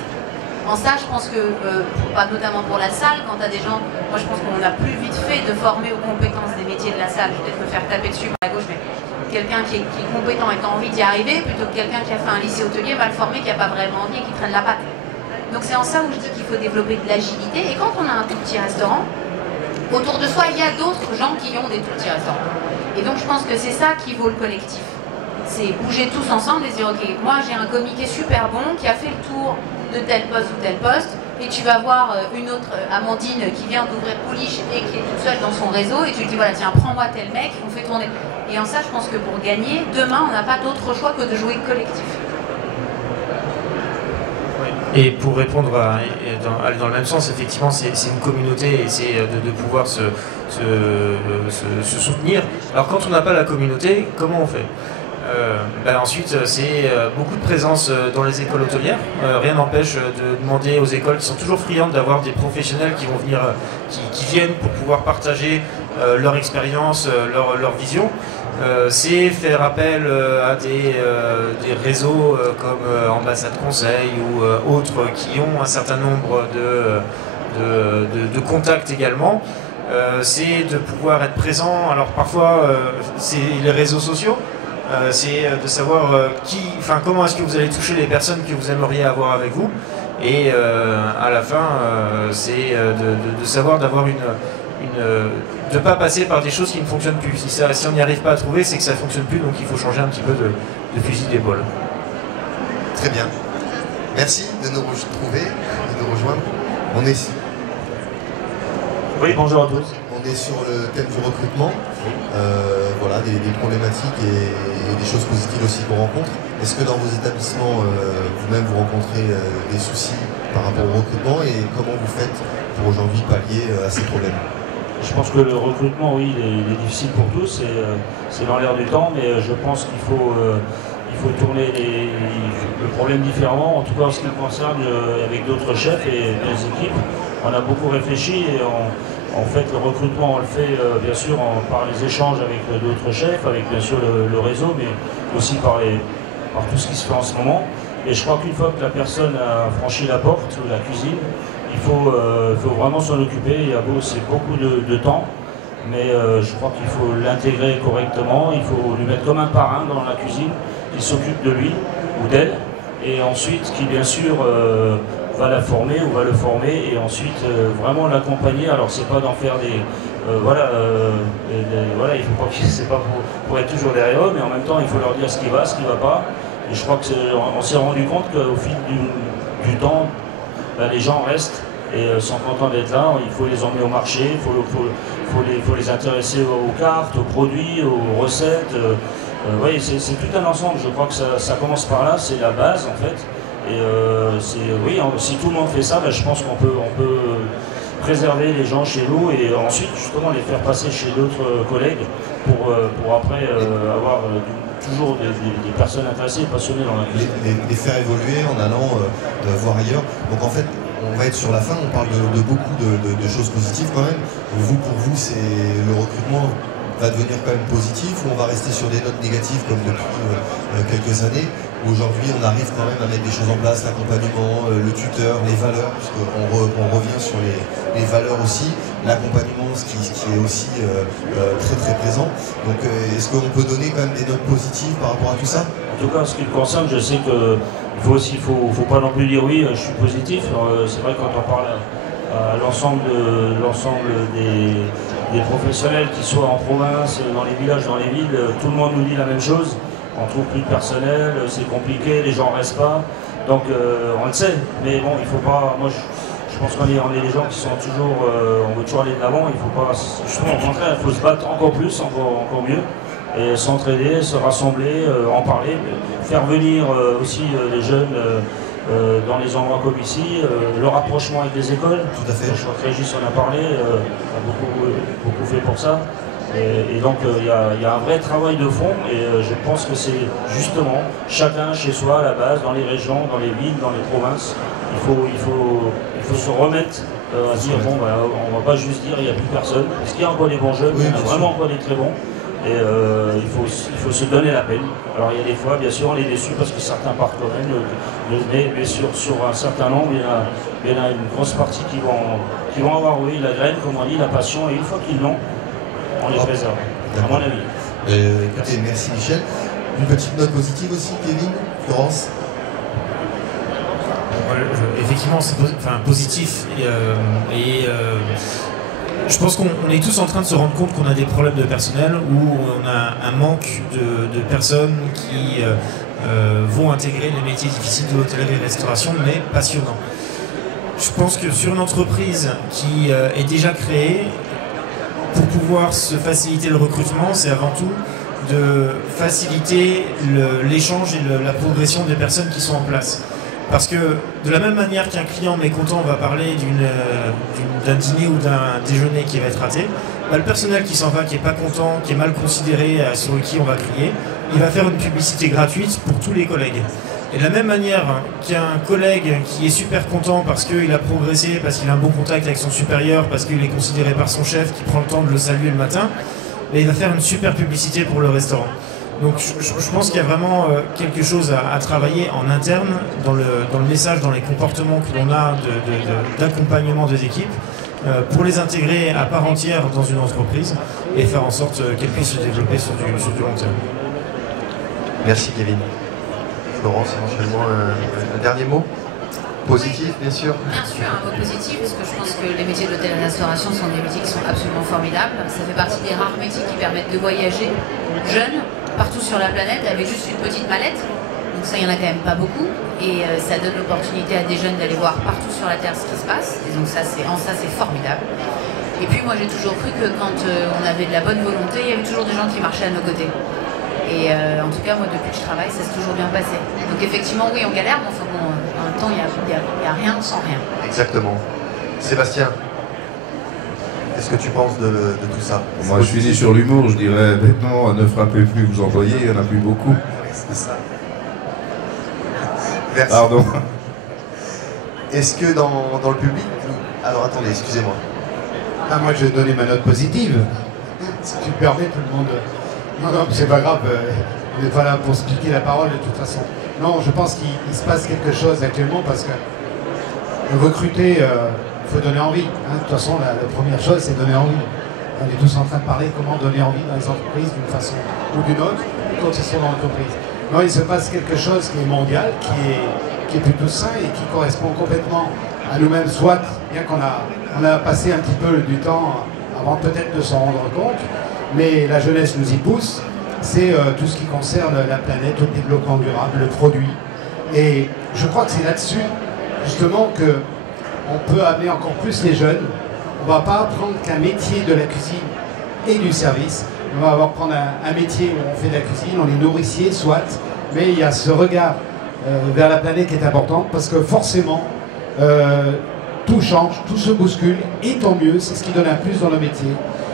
En ça, je pense que, notamment pour la salle, quand tu as des gens, moi je pense qu'on a plus vite fait de former aux compétences des métiers de la salle. Je vais peut-être me faire taper dessus par la gauche, mais quelqu'un qui est compétent et qui a envie d'y arriver, plutôt que quelqu'un qui a fait un lycée hôtelier mal formé, qui n'a pas vraiment envie et qui traîne la patte. Donc c'est en ça où je dis qu'il faut développer de l'agilité. Et quand on a un tout petit restaurant, autour de soi, il y a d'autres gens qui ont des tout petits restaurants. Et donc je pense que c'est ça qui vaut le collectif. C'est bouger tous ensemble et dire, ok, moi j'ai un commis qui est super bon, qui a fait le tour de tel poste ou tel poste, et tu vas voir une autre Amandine qui vient d'ouvrir Pouliche et qui est toute seule dans son réseau, et tu lui dis, voilà, tiens, prends-moi tel mec, on fait tourner. Et en ça, je pense que pour gagner, demain, on n'a pas d'autre choix que de jouer collectif. Et pour répondre aller dans le même sens, effectivement, c'est une communauté et c'est de pouvoir se soutenir. Alors quand on n'a pas la communauté, comment on fait? Ensuite, c'est beaucoup de présence dans les écoles hôtelières. Rien n'empêche de demander aux écoles qui sont toujours friandes d'avoir des professionnels qui vont venir, qui viennent pour pouvoir partager leur expérience, leur vision. C'est faire appel à des réseaux comme Ambassade Conseil ou autres qui ont un certain nombre de contacts également. C'est de pouvoir être présent. Alors parfois, c'est les réseaux sociaux. C'est de savoir comment est-ce que vous allez toucher les personnes que vous aimeriez avoir avec vous. Et à la fin, c'est de savoir d'avoir de ne pas passer par des choses qui ne fonctionnent plus. Si on n'y arrive pas à trouver, c'est que ça ne fonctionne plus, donc il faut changer un petit peu de fusil d'épaule. Très bien. Merci de nous retrouver, de nous rejoindre. On est ici. Oui, bonjour à tous. On est sur le thème du recrutement. Voilà, des problématiques et des choses positives aussi qu'on rencontre. Est-ce que dans vos établissements, vous-même, vous rencontrez des soucis par rapport au recrutement et comment vous faites pour aujourd'hui pallier à ces problèmes? Je pense que le recrutement, oui, il est difficile pour tous, c'est dans l'air du temps, mais je pense qu'il faut tourner le problème différemment, en tout cas en ce qui me concerne, avec d'autres chefs et des équipes. On a beaucoup réfléchi et en fait le recrutement on le fait bien sûr par les échanges avec d'autres chefs, avec bien sûr le réseau, mais aussi par tout ce qui se fait en ce moment. Et je crois qu'une fois que la personne a franchi la porte ou la cuisine, il faut vraiment s'en occuper. C'est beaucoup de temps, mais je crois qu'il faut l'intégrer correctement. Il faut lui mettre comme un parrain dans la cuisine, qui s'occupe de lui ou d'elle, et ensuite qui bien sûr va la former ou va le former, et ensuite vraiment l'accompagner. Alors c'est pas d'en faire il faut pas c'est pas pour être toujours derrière eux, mais en même temps il faut leur dire ce qui va pas. Et je crois qu'on s'est rendu compte qu'au fil du temps, les gens restent et sont contents d'être là. Il faut les emmener au marché, il faut les intéresser aux cartes, aux produits, aux recettes. Oui, c'est tout un ensemble. Je crois que ça commence par là, c'est la base en fait. Et si tout le monde fait ça, je pense qu'on peut préserver les gens chez nous et ensuite justement les faire passer chez d'autres collègues pour après avoir toujours des personnes intéressées et passionnées dans la cuisine. Les faire évoluer en allant voir ailleurs. Donc en fait, on va être sur la fin, on parle de beaucoup de choses positives quand même. Pour vous, c'est le recrutement va devenir quand même positif ou on va rester sur des notes négatives comme depuis quelques années? Aujourd'hui, on arrive quand même à mettre des choses en place, l'accompagnement, le tuteur, les valeurs, puisqu'on revient sur les valeurs aussi, l'accompagnement, ce qui est aussi très très présent. Donc est-ce qu'on peut donner quand même des notes positives par rapport à tout ça? En tout cas, en ce qui me concerne, je sais qu'il faut pas non plus dire oui, je suis positif. C'est vrai que quand on parle à l'ensemble des professionnels, qui soient en province, dans les villages, dans les villes, tout le monde nous dit la même chose. On trouve plus de personnel, c'est compliqué, les gens restent pas. Donc on le sait, mais bon, il faut pas. Moi, je Je pense qu'on est des gens qui sont toujours, on veut toujours aller de l'avant, il faut pas, justement au contraire, il faut se battre encore plus, encore mieux, et s'entraider, se rassembler, en parler, faire venir aussi les jeunes dans les endroits comme ici, le rapprochement avec les écoles. Tout à fait. Je crois que Régis en a parlé, a beaucoup fait pour ça. Et donc il y a un vrai travail de fond et je pense que c'est justement chacun chez soi à la base, dans les régions, dans les villes, dans les provinces, il faut se remettre à dire bon bah, on va pas juste dire il n'y a plus personne, parce qu'il y a encore des bons jeunes, il y en a vraiment encore des très bons et il faut se donner la peine. Alors il y a des fois bien sûr on est déçus parce que certains partent quand même, mais sur un certain nombre il y en a une grosse partie qui vont avoir oui, la graine comme on dit, la passion, et une fois qu'ils l'ont, on les préserve, à mon avis. Écoutez, merci Michel. Une petite note positive aussi, Kevin, Florence? Effectivement, c'est positif. Je pense qu'on est tous en train de se rendre compte qu'on a des problèmes de personnel, où on a un manque de personnes qui vont intégrer les métiers difficiles de l'hôtellerie-restauration, mais passionnants. Je pense que sur une entreprise qui est déjà créée, pour pouvoir se faciliter le recrutement, c'est avant tout de faciliter l'échange et la progression des personnes qui sont en place. Parce que de la même manière qu'un client mécontent va parler d'un dîner ou d'un déjeuner qui va être raté, bah, le personnel qui s'en va, qui n'est pas content, qui est mal considéré, sur qui on va crier, il va faire une publicité gratuite pour tous les collègues. Et de la même manière qu'un collègue qui est super content parce qu'il a progressé, parce qu'il a un bon contact avec son supérieur, parce qu'il est considéré par son chef, qui prend le temps de le saluer le matin, mais il va faire une super publicité pour le restaurant. Donc je pense qu'il y a vraiment quelque chose à travailler en interne, dans le message, dans les comportements que l'on a d'accompagnement des équipes, pour les intégrer à part entière dans une entreprise et faire en sorte qu'elles puissent se développer sur du long terme. Merci Kevin. Florence, éventuellement un dernier mot positif, bien sûr. Bien sûr, un mot positif, parce que je pense que les métiers de l'hôtellerie-restauration sont des métiers qui sont absolument formidables. Ça fait partie des rares métiers qui permettent de voyager jeune, partout sur la planète, avec juste une petite mallette. Donc ça, il n'y en a quand même pas beaucoup. Et ça donne l'opportunité à des jeunes d'aller voir partout sur la Terre ce qui se passe. Et donc ça, c'est formidable. Et puis moi, j'ai toujours cru que quand on avait de la bonne volonté, il y avait toujours des gens qui marchaient à nos côtés. Et en tout cas, moi, depuis que je travaille, ça s'est toujours bien passé. Donc effectivement, oui, on galère, mais enfin bon, en même temps, il n'y a rien sans rien. Exactement. Sébastien, qu'est-ce que tu penses de tout ça? Moi, je suis né sur l'humour, je dirais, maintenant, ne frappez plus vos employés, il n'y en a plus beaucoup. C'est ça. Merci. Pardon. Est-ce que dans le public... Alors attendez, excusez-moi. Ah, moi, je vais donner ma note positive. Si tu me permets, tout le monde... Non, c'est pas grave, on n'est pas là pour se piquer la parole de toute façon. Non, je pense qu'il se passe quelque chose actuellement parce que recruter, il faut donner envie. Hein. De toute façon, la première chose, c'est donner envie. On est tous en train de parler comment donner envie dans les entreprises d'une façon ou d'une autre, quand ils sont dans l'entreprise. Non, il se passe quelque chose qui est mondial, qui est plutôt sain et qui correspond complètement à nous-mêmes, soit bien qu'on a passé un petit peu du temps avant peut-être de s'en rendre compte, mais la jeunesse nous y pousse, c'est tout ce qui concerne la planète, le développement durable, le produit. Et je crois que c'est là-dessus, justement, qu'on peut amener encore plus les jeunes. On ne va pas apprendre qu'un métier de la cuisine et du service. On va apprendre un métier où on fait de la cuisine, on est nourricier, soit, mais il y a ce regard vers la planète qui est important, parce que forcément, tout change, tout se bouscule, et tant mieux, c'est ce qui donne un plus dans le métier.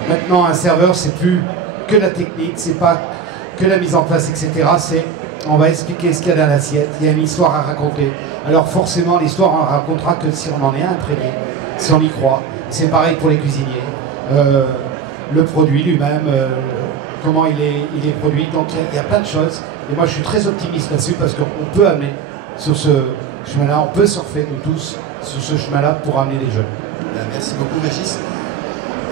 Maintenant, un serveur, c'est plus que la technique, c'est pas que la mise en place, etc. C'est, on va expliquer ce qu'il y a dans l'assiette, il y a une histoire à raconter. Alors forcément, l'histoire, on ne racontera que si on en est imprégné, si on y croit. C'est pareil pour les cuisiniers. Le produit lui-même, comment il est produit. Donc il y a plein de choses. Et moi, je suis très optimiste là-dessus parce qu'on peut amener sur ce chemin-là, on peut surfer nous tous sur ce chemin-là pour amener les jeunes. Merci beaucoup, Régis.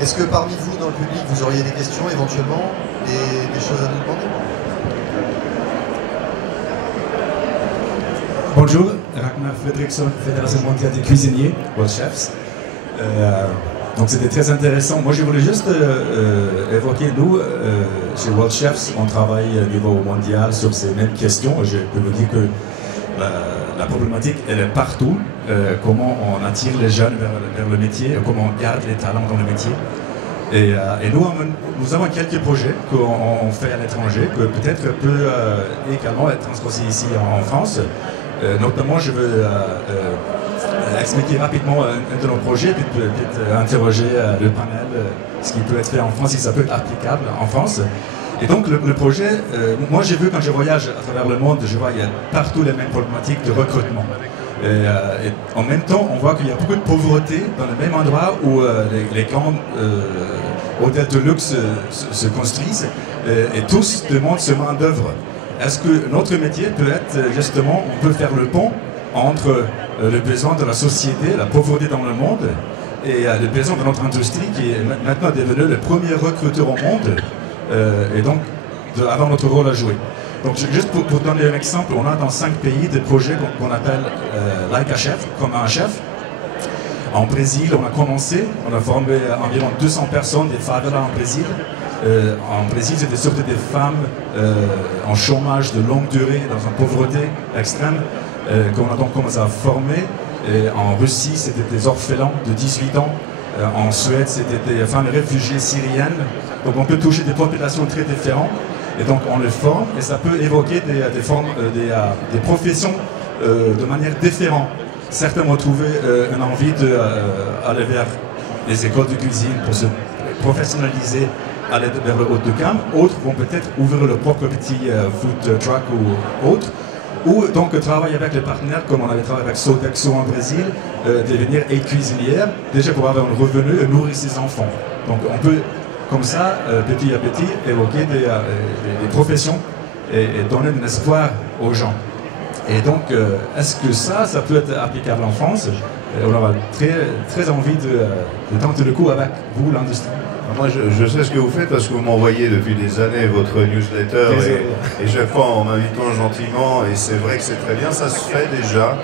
Est-ce que parmi vous, dans le public, vous auriez des questions éventuellement, des choses à nous demander? Bonjour, Ragnar Fredriksson, Fédération mondiale des cuisiniers, World Chefs. Donc c'était très intéressant. Moi je voulais juste évoquer, nous, chez World Chefs, on travaille au niveau mondial sur ces mêmes questions. Je peux vous dire que la problématique, elle est partout. Comment on attire les jeunes vers le métier, comment on garde les talents dans le métier. Et nous avons quelques projets qu'on fait à l'étranger, que peut-être peut également être transposé ici en France. Notamment, je veux expliquer rapidement un de nos projets, puis peut-être interroger le panel, ce qui peut être fait en France, si ça peut être applicable en France. Et donc le projet, moi j'ai vu quand je voyage à travers le monde, je vois qu'il y a partout les mêmes problématiques de recrutement. Et en même temps, on voit qu'il y a beaucoup de pauvreté dans le même endroit où les grands hôtels de luxe se construisent et tous demandent ce main-d'œuvre. Est-ce que notre métier peut être justement, on peut faire le pont entre le besoin de la société, la pauvreté dans le monde, et le besoin de notre industrie qui est maintenant devenue le premier recruteur au monde, et donc avoir notre rôle à jouer. Donc juste pour donner un exemple, on a dans 5 pays des projets qu'on appelle like a chef, comme un chef. En Brésil, on a commencé, on a formé environ 200 personnes des favelas en Brésil. En Brésil, c'était surtout des femmes en chômage de longue durée, dans une pauvreté extrême, qu'on a donc commencé à former. Et en Russie, c'était des orphelins de 18 ans. En Suède, c'était des femmes réfugiées syriennes. Donc on peut toucher des populations très différentes. Et donc on les forme et ça peut évoquer des professions de manière différente. Certains vont trouver une envie d'aller vers les écoles de cuisine pour se professionnaliser, aller vers le haut de gamme. Autres vont peut-être ouvrir leur propre petit food truck ou autre. Ou donc travailler avec les partenaires, comme on avait travaillé avec Sodexo en Brésil, devenir aide cuisinière, déjà pour avoir un revenu et nourrir ses enfants. Donc on peut, comme ça, petit à petit, évoquer des professions et donner un espoir aux gens. Et donc, est-ce que ça peut être applicable en France? On aura très envie de tenter le coup avec vous, l'industrie. Moi, je sais ce que vous faites parce que vous m'envoyez depuis des années votre newsletter et chaque fois en m'invitant gentiment, et c'est vrai que c'est très bien, ça se fait déjà.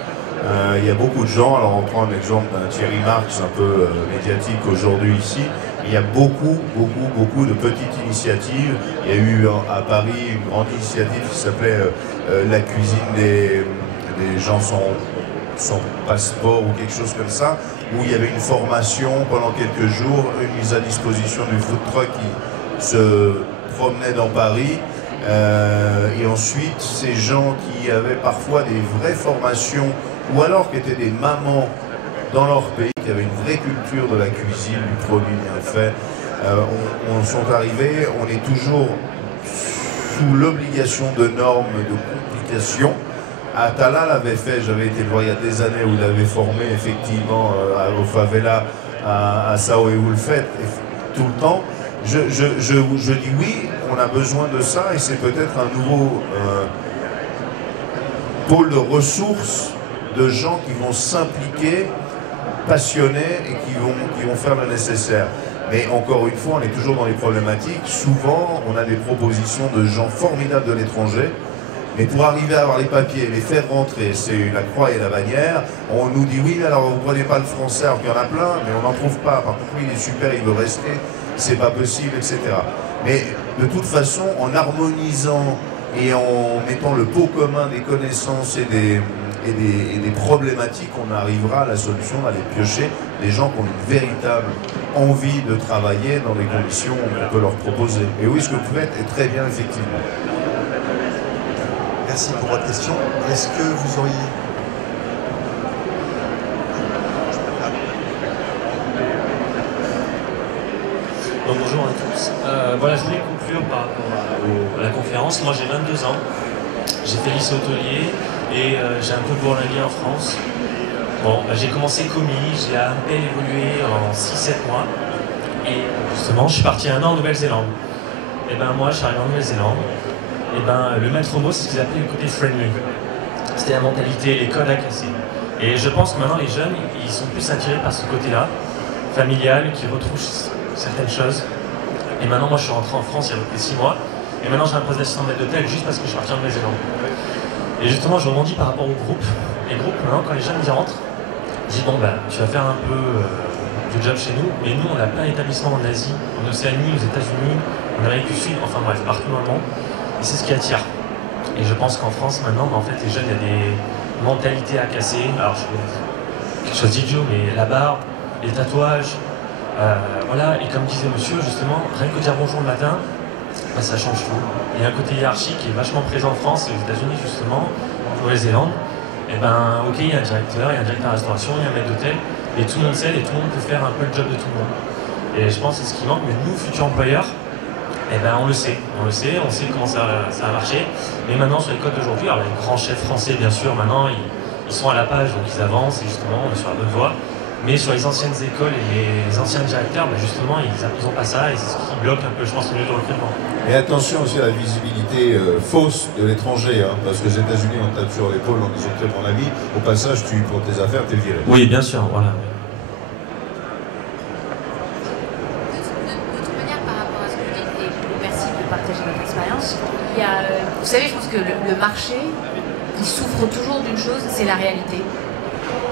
Il y a beaucoup de gens, alors on prend l'exemple d'un Thierry Marx un peu médiatique aujourd'hui ici. Il y a beaucoup de petites initiatives. Il y a eu à Paris une grande initiative qui s'appelait la cuisine des gens sans passeport ou quelque chose comme ça, où il y avait une formation pendant quelques jours, une mise à disposition du food truck qui se promenait dans Paris. Et ensuite, ces gens qui avaient parfois des vraies formations, ou alors qui étaient des mamans dans leur pays, qui avaient une vraie culture de la cuisine, du produit bien fait, on sont arrivés, on est toujours sous l'obligation de normes, de complications. Atala l'avait fait, j'avais été le voir il y a des années où il avait formé effectivement au favela à Sao, et vous le faites tout le temps. Je dis oui, on a besoin de ça, et c'est peut-être un nouveau pôle de ressources de gens qui vont s'impliquer, passionnés, et qui vont faire le nécessaire. Mais encore une fois, on est toujours dans les problématiques. Souvent, on a des propositions de gens formidables de l'étranger, mais pour arriver à avoir les papiers, les faire rentrer, c'est la croix et la bannière. On nous dit oui, alors vous ne prenez pas le français, alors qu'il y en a plein, mais on n'en trouve pas. Par contre, il est super, il veut rester, c'est pas possible, etc. Mais de toute façon, en harmonisant et en mettant le pot commun des connaissances et des problématiques, on arrivera à la solution, à les piocher, des gens qui ont une véritable envie de travailler dans les conditions qu'on peut leur proposer. Et oui, ce que vous faites est très bien, effectivement. Merci pour votre question. Est-ce que vous auriez... Donc, bonjour à tous. Voilà, je voulais conclure par rapport à la conférence. Moi, j'ai 22 ans. J'ai fait lycée hôtelier et j'ai un peu bourlingué en France. Bon, j'ai commencé commis, j'ai à peine évolué en 6-7 mois. Et justement, je suis parti 1 an en Nouvelle-Zélande. Et ben moi, je suis arrivé en Nouvelle-Zélande. Et ben le maître mot, c'est ce qu'ils appelaient le côté friendly. C'était la mentalité, les codes à casser. Et je pense que maintenant, les jeunes, ils sont plus attirés par ce côté-là, familial, qui retrouve certaines choses. Et maintenant, moi, je suis rentré en France il y a à peu près 6 mois. Et maintenant, j'ai un poste d'assistant maître d'hôtel juste parce que je suis parti en Nouvelle-Zélande. Et justement, je rebondis par rapport au groupe. Les groupes, maintenant, quand les jeunes y rentrent, je dis bon, ben, tu vas faire un peu du job chez nous. Mais nous, on a plein d'établissements en Asie, en Océanie, aux États-Unis, en Amérique du Sud, enfin bref, partout dans le monde. Et c'est ce qui attire. Et je pense qu'en France, maintenant, en fait, les jeunes, il y a mentalité à casser. Alors, je vais dire quelque chose d'idiot, mais la barbe, les tatouages, voilà. Et comme disait monsieur, justement, rien que dire bonjour le matin, bah, ça change tout. Il y a un côté hiérarchique qui est vachement présent en France et aux États-Unis, justement, en Nouvelle-Zélande. Et ben, ok, il y a un directeur, il y a un directeur de restauration, il y a un maître d'hôtel, et tout le monde sait, et tout le monde peut faire un peu le job de tout le monde. Et je pense que c'est ce qui manque, mais nous, futurs employeurs, eh ben, on sait comment ça va marcher. Mais maintenant, sur les codes d'aujourd'hui, alors les grands chefs français, bien sûr, maintenant, ils sont à la page, donc ils avancent, et justement, on est sur la bonne voie. Mais sur les anciennes écoles et les anciens directeurs, ben justement, ils n'ont pas ça, et c'est ce qui bloque un peu, je pense, le milieu de recrutement. Et attention aussi à la visibilité fausse de l'étranger, hein, parce que les États-Unis, on tape sur l'épaule en disant très bon ami. Au passage, tu prends tes affaires, t'es viré. Oui, bien sûr, voilà. Vous savez, je pense que le marché, il souffre toujours d'une chose, c'est la réalité.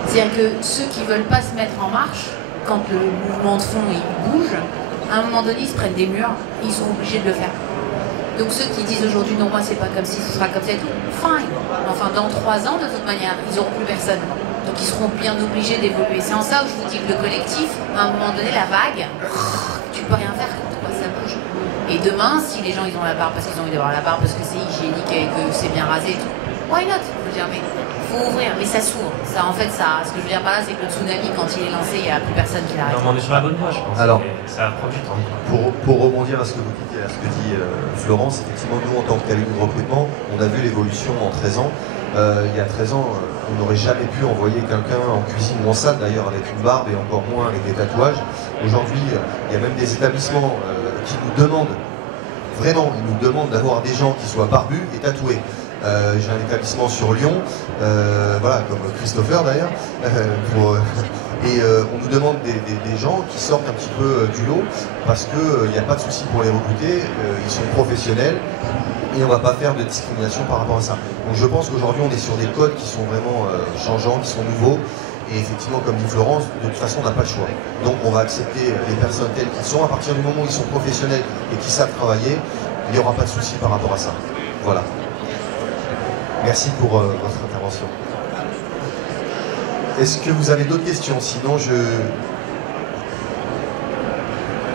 C'est-à-dire que ceux qui ne veulent pas se mettre en marche, quand le mouvement de fond il bouge, à un moment donné, ils se prennent des murs, ils sont obligés de le faire. Donc ceux qui disent aujourd'hui, non, moi c'est pas comme si, ce sera comme ça et tout, fine. Enfin, dans 3 ans, de toute manière, ils n'auront plus personne. Donc ils seront bien obligés d'évoluer. C'est en ça où je vous dis que le collectif, à un moment donné, la vague, tu peux rien faire quand ça bouge. Et demain, si les gens ils ont la barbe parce qu'ils ont envie d'avoir la barbe, parce que c'est hygiénique et que c'est bien rasé et tout, why not? Je veux dire, mais faut ouvrir, mais ça s'ouvre. Ça, en fait, ça, ce que je veux dire par là, c'est que le tsunami, quand il est lancé, il n'y a plus personne qui l'arrête. Non, on est sur la bonne voie, je pense. Alors, ça prend du temps. Pour rebondir à ce que vous dites, à ce que dit Florence, effectivement, nous, en tant que cabinet de recrutement, on a vu l'évolution en 13 ans. Il y a 13 ans, on n'aurait jamais pu envoyer quelqu'un en cuisine ou en salle, d'ailleurs, avec une barbe et encore moins avec des tatouages. Aujourd'hui, il y a même des établissements qui nous demandent, vraiment, ils nous demandent d'avoir des gens qui soient barbus et tatoués. J'ai un établissement sur Lyon, voilà, comme Christopher d'ailleurs, et on nous demande des gens qui sortent un petit peu du lot parce qu'il n'y a pas de souci pour les recruter, ils sont professionnels et on ne va pas faire de discrimination par rapport à ça. Donc je pense qu'aujourd'hui on est sur des codes qui sont vraiment changeants, qui sont nouveaux. Et effectivement, comme dit Florence, de toute façon, on n'a pas le choix. Donc on va accepter les personnes telles qu'elles sont. À partir du moment où ils sont professionnels et qu'ils savent travailler, il n'y aura pas de souci par rapport à ça. Voilà. Merci pour votre intervention. Est-ce que vous avez d'autres questions? Sinon, je...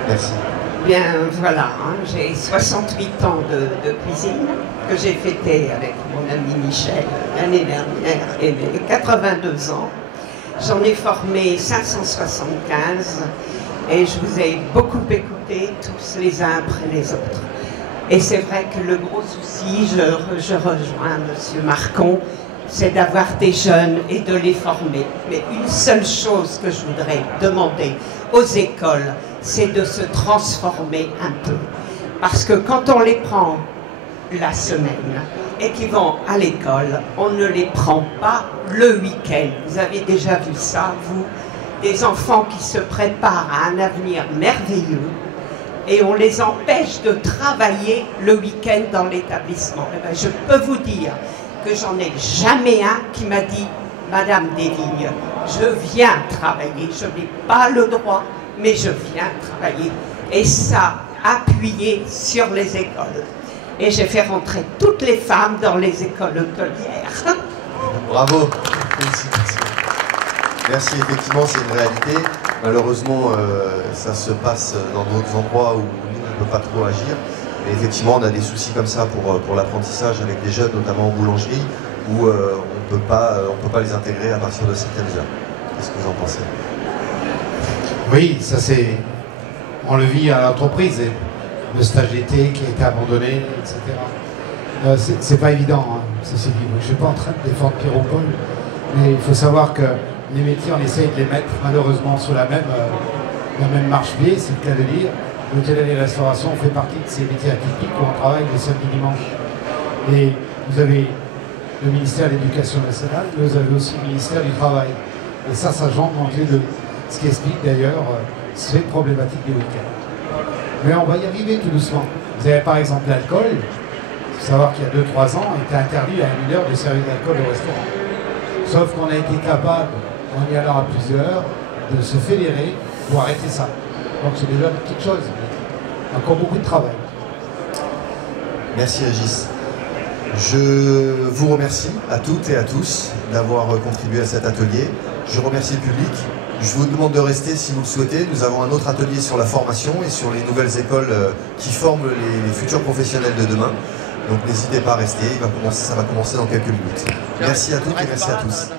Merci. Bien, voilà, hein, j'ai 68 ans de cuisine que j'ai fêté avec mon ami Michel l'année dernière et mes 82 ans. J'en ai formé 575 et je vous ai beaucoup écouté tous les uns après les autres. Et c'est vrai que le gros souci, je rejoins M. Marcon, c'est d'avoir des jeunes et de les former. Mais une seule chose que je voudrais demander aux écoles, c'est de se transformer un peu. Parce que quand on les prend la semaine et qu'ils vont à l'école, on ne les prend pas le week-end. Vous avez déjà vu ça, vous? Des enfants qui se préparent à un avenir merveilleux et on les empêche de travailler le week-end dans l'établissement. Eh bien, je peux vous dire que j'en ai jamais un qui m'a dit « Madame Desvignes, je viens travailler, je n'ai pas le droit, mais je viens travailler. » Et ça, appuyé sur les écoles. Et j'ai fait rentrer toutes les femmes dans les écoles hôtelières. Bravo, félicitations. Merci, effectivement, c'est une réalité. Malheureusement, ça se passe dans d'autres endroits où nous, on ne peut pas trop agir. Mais effectivement, on a des soucis comme ça pour l'apprentissage avec des jeunes, notamment en boulangerie, où on ne peut pas les intégrer à partir de certaines heures. Qu'est-ce que vous en pensez? Oui, ça c'est... On le vit à l'entreprise, le stage d'été qui a été abandonné, etc. C'est pas évident, hein, ceci dit. Je ne suis pas en train de défendre Pierre-Paul, mais il faut savoir que les métiers, on essaye de les mettre malheureusement sur la même marche-pied, c'est le cas de dire. L'hôtellerie et la restauration fait partie de ces métiers atypiques où on travaille les samedis dimanches. Et vous avez le ministère de l'Éducation nationale, mais vous avez aussi le ministère du Travail. Et ça gendre entre les deux. Ce qui explique d'ailleurs ces problématiques des week-ends. Mais on va y arriver tout doucement. Vous avez par exemple l'alcool. Il faut savoir qu'il y a 2-3 ans, il était interdit à un mineur de servir de l'alcool au restaurant. Sauf qu'on a été capable, en y allant à plusieurs, de se fédérer pour arrêter ça. Donc c'est déjà une petite chose. Encore beaucoup de travail. Merci Régis. Je vous remercie à toutes et à tous d'avoir contribué à cet atelier. Je remercie le public. Je vous demande de rester si vous le souhaitez. Nous avons un autre atelier sur la formation et sur les nouvelles écoles qui forment les futurs professionnels de demain. Donc n'hésitez pas à rester, ça va commencer dans quelques minutes. Merci à toutes et merci à tous.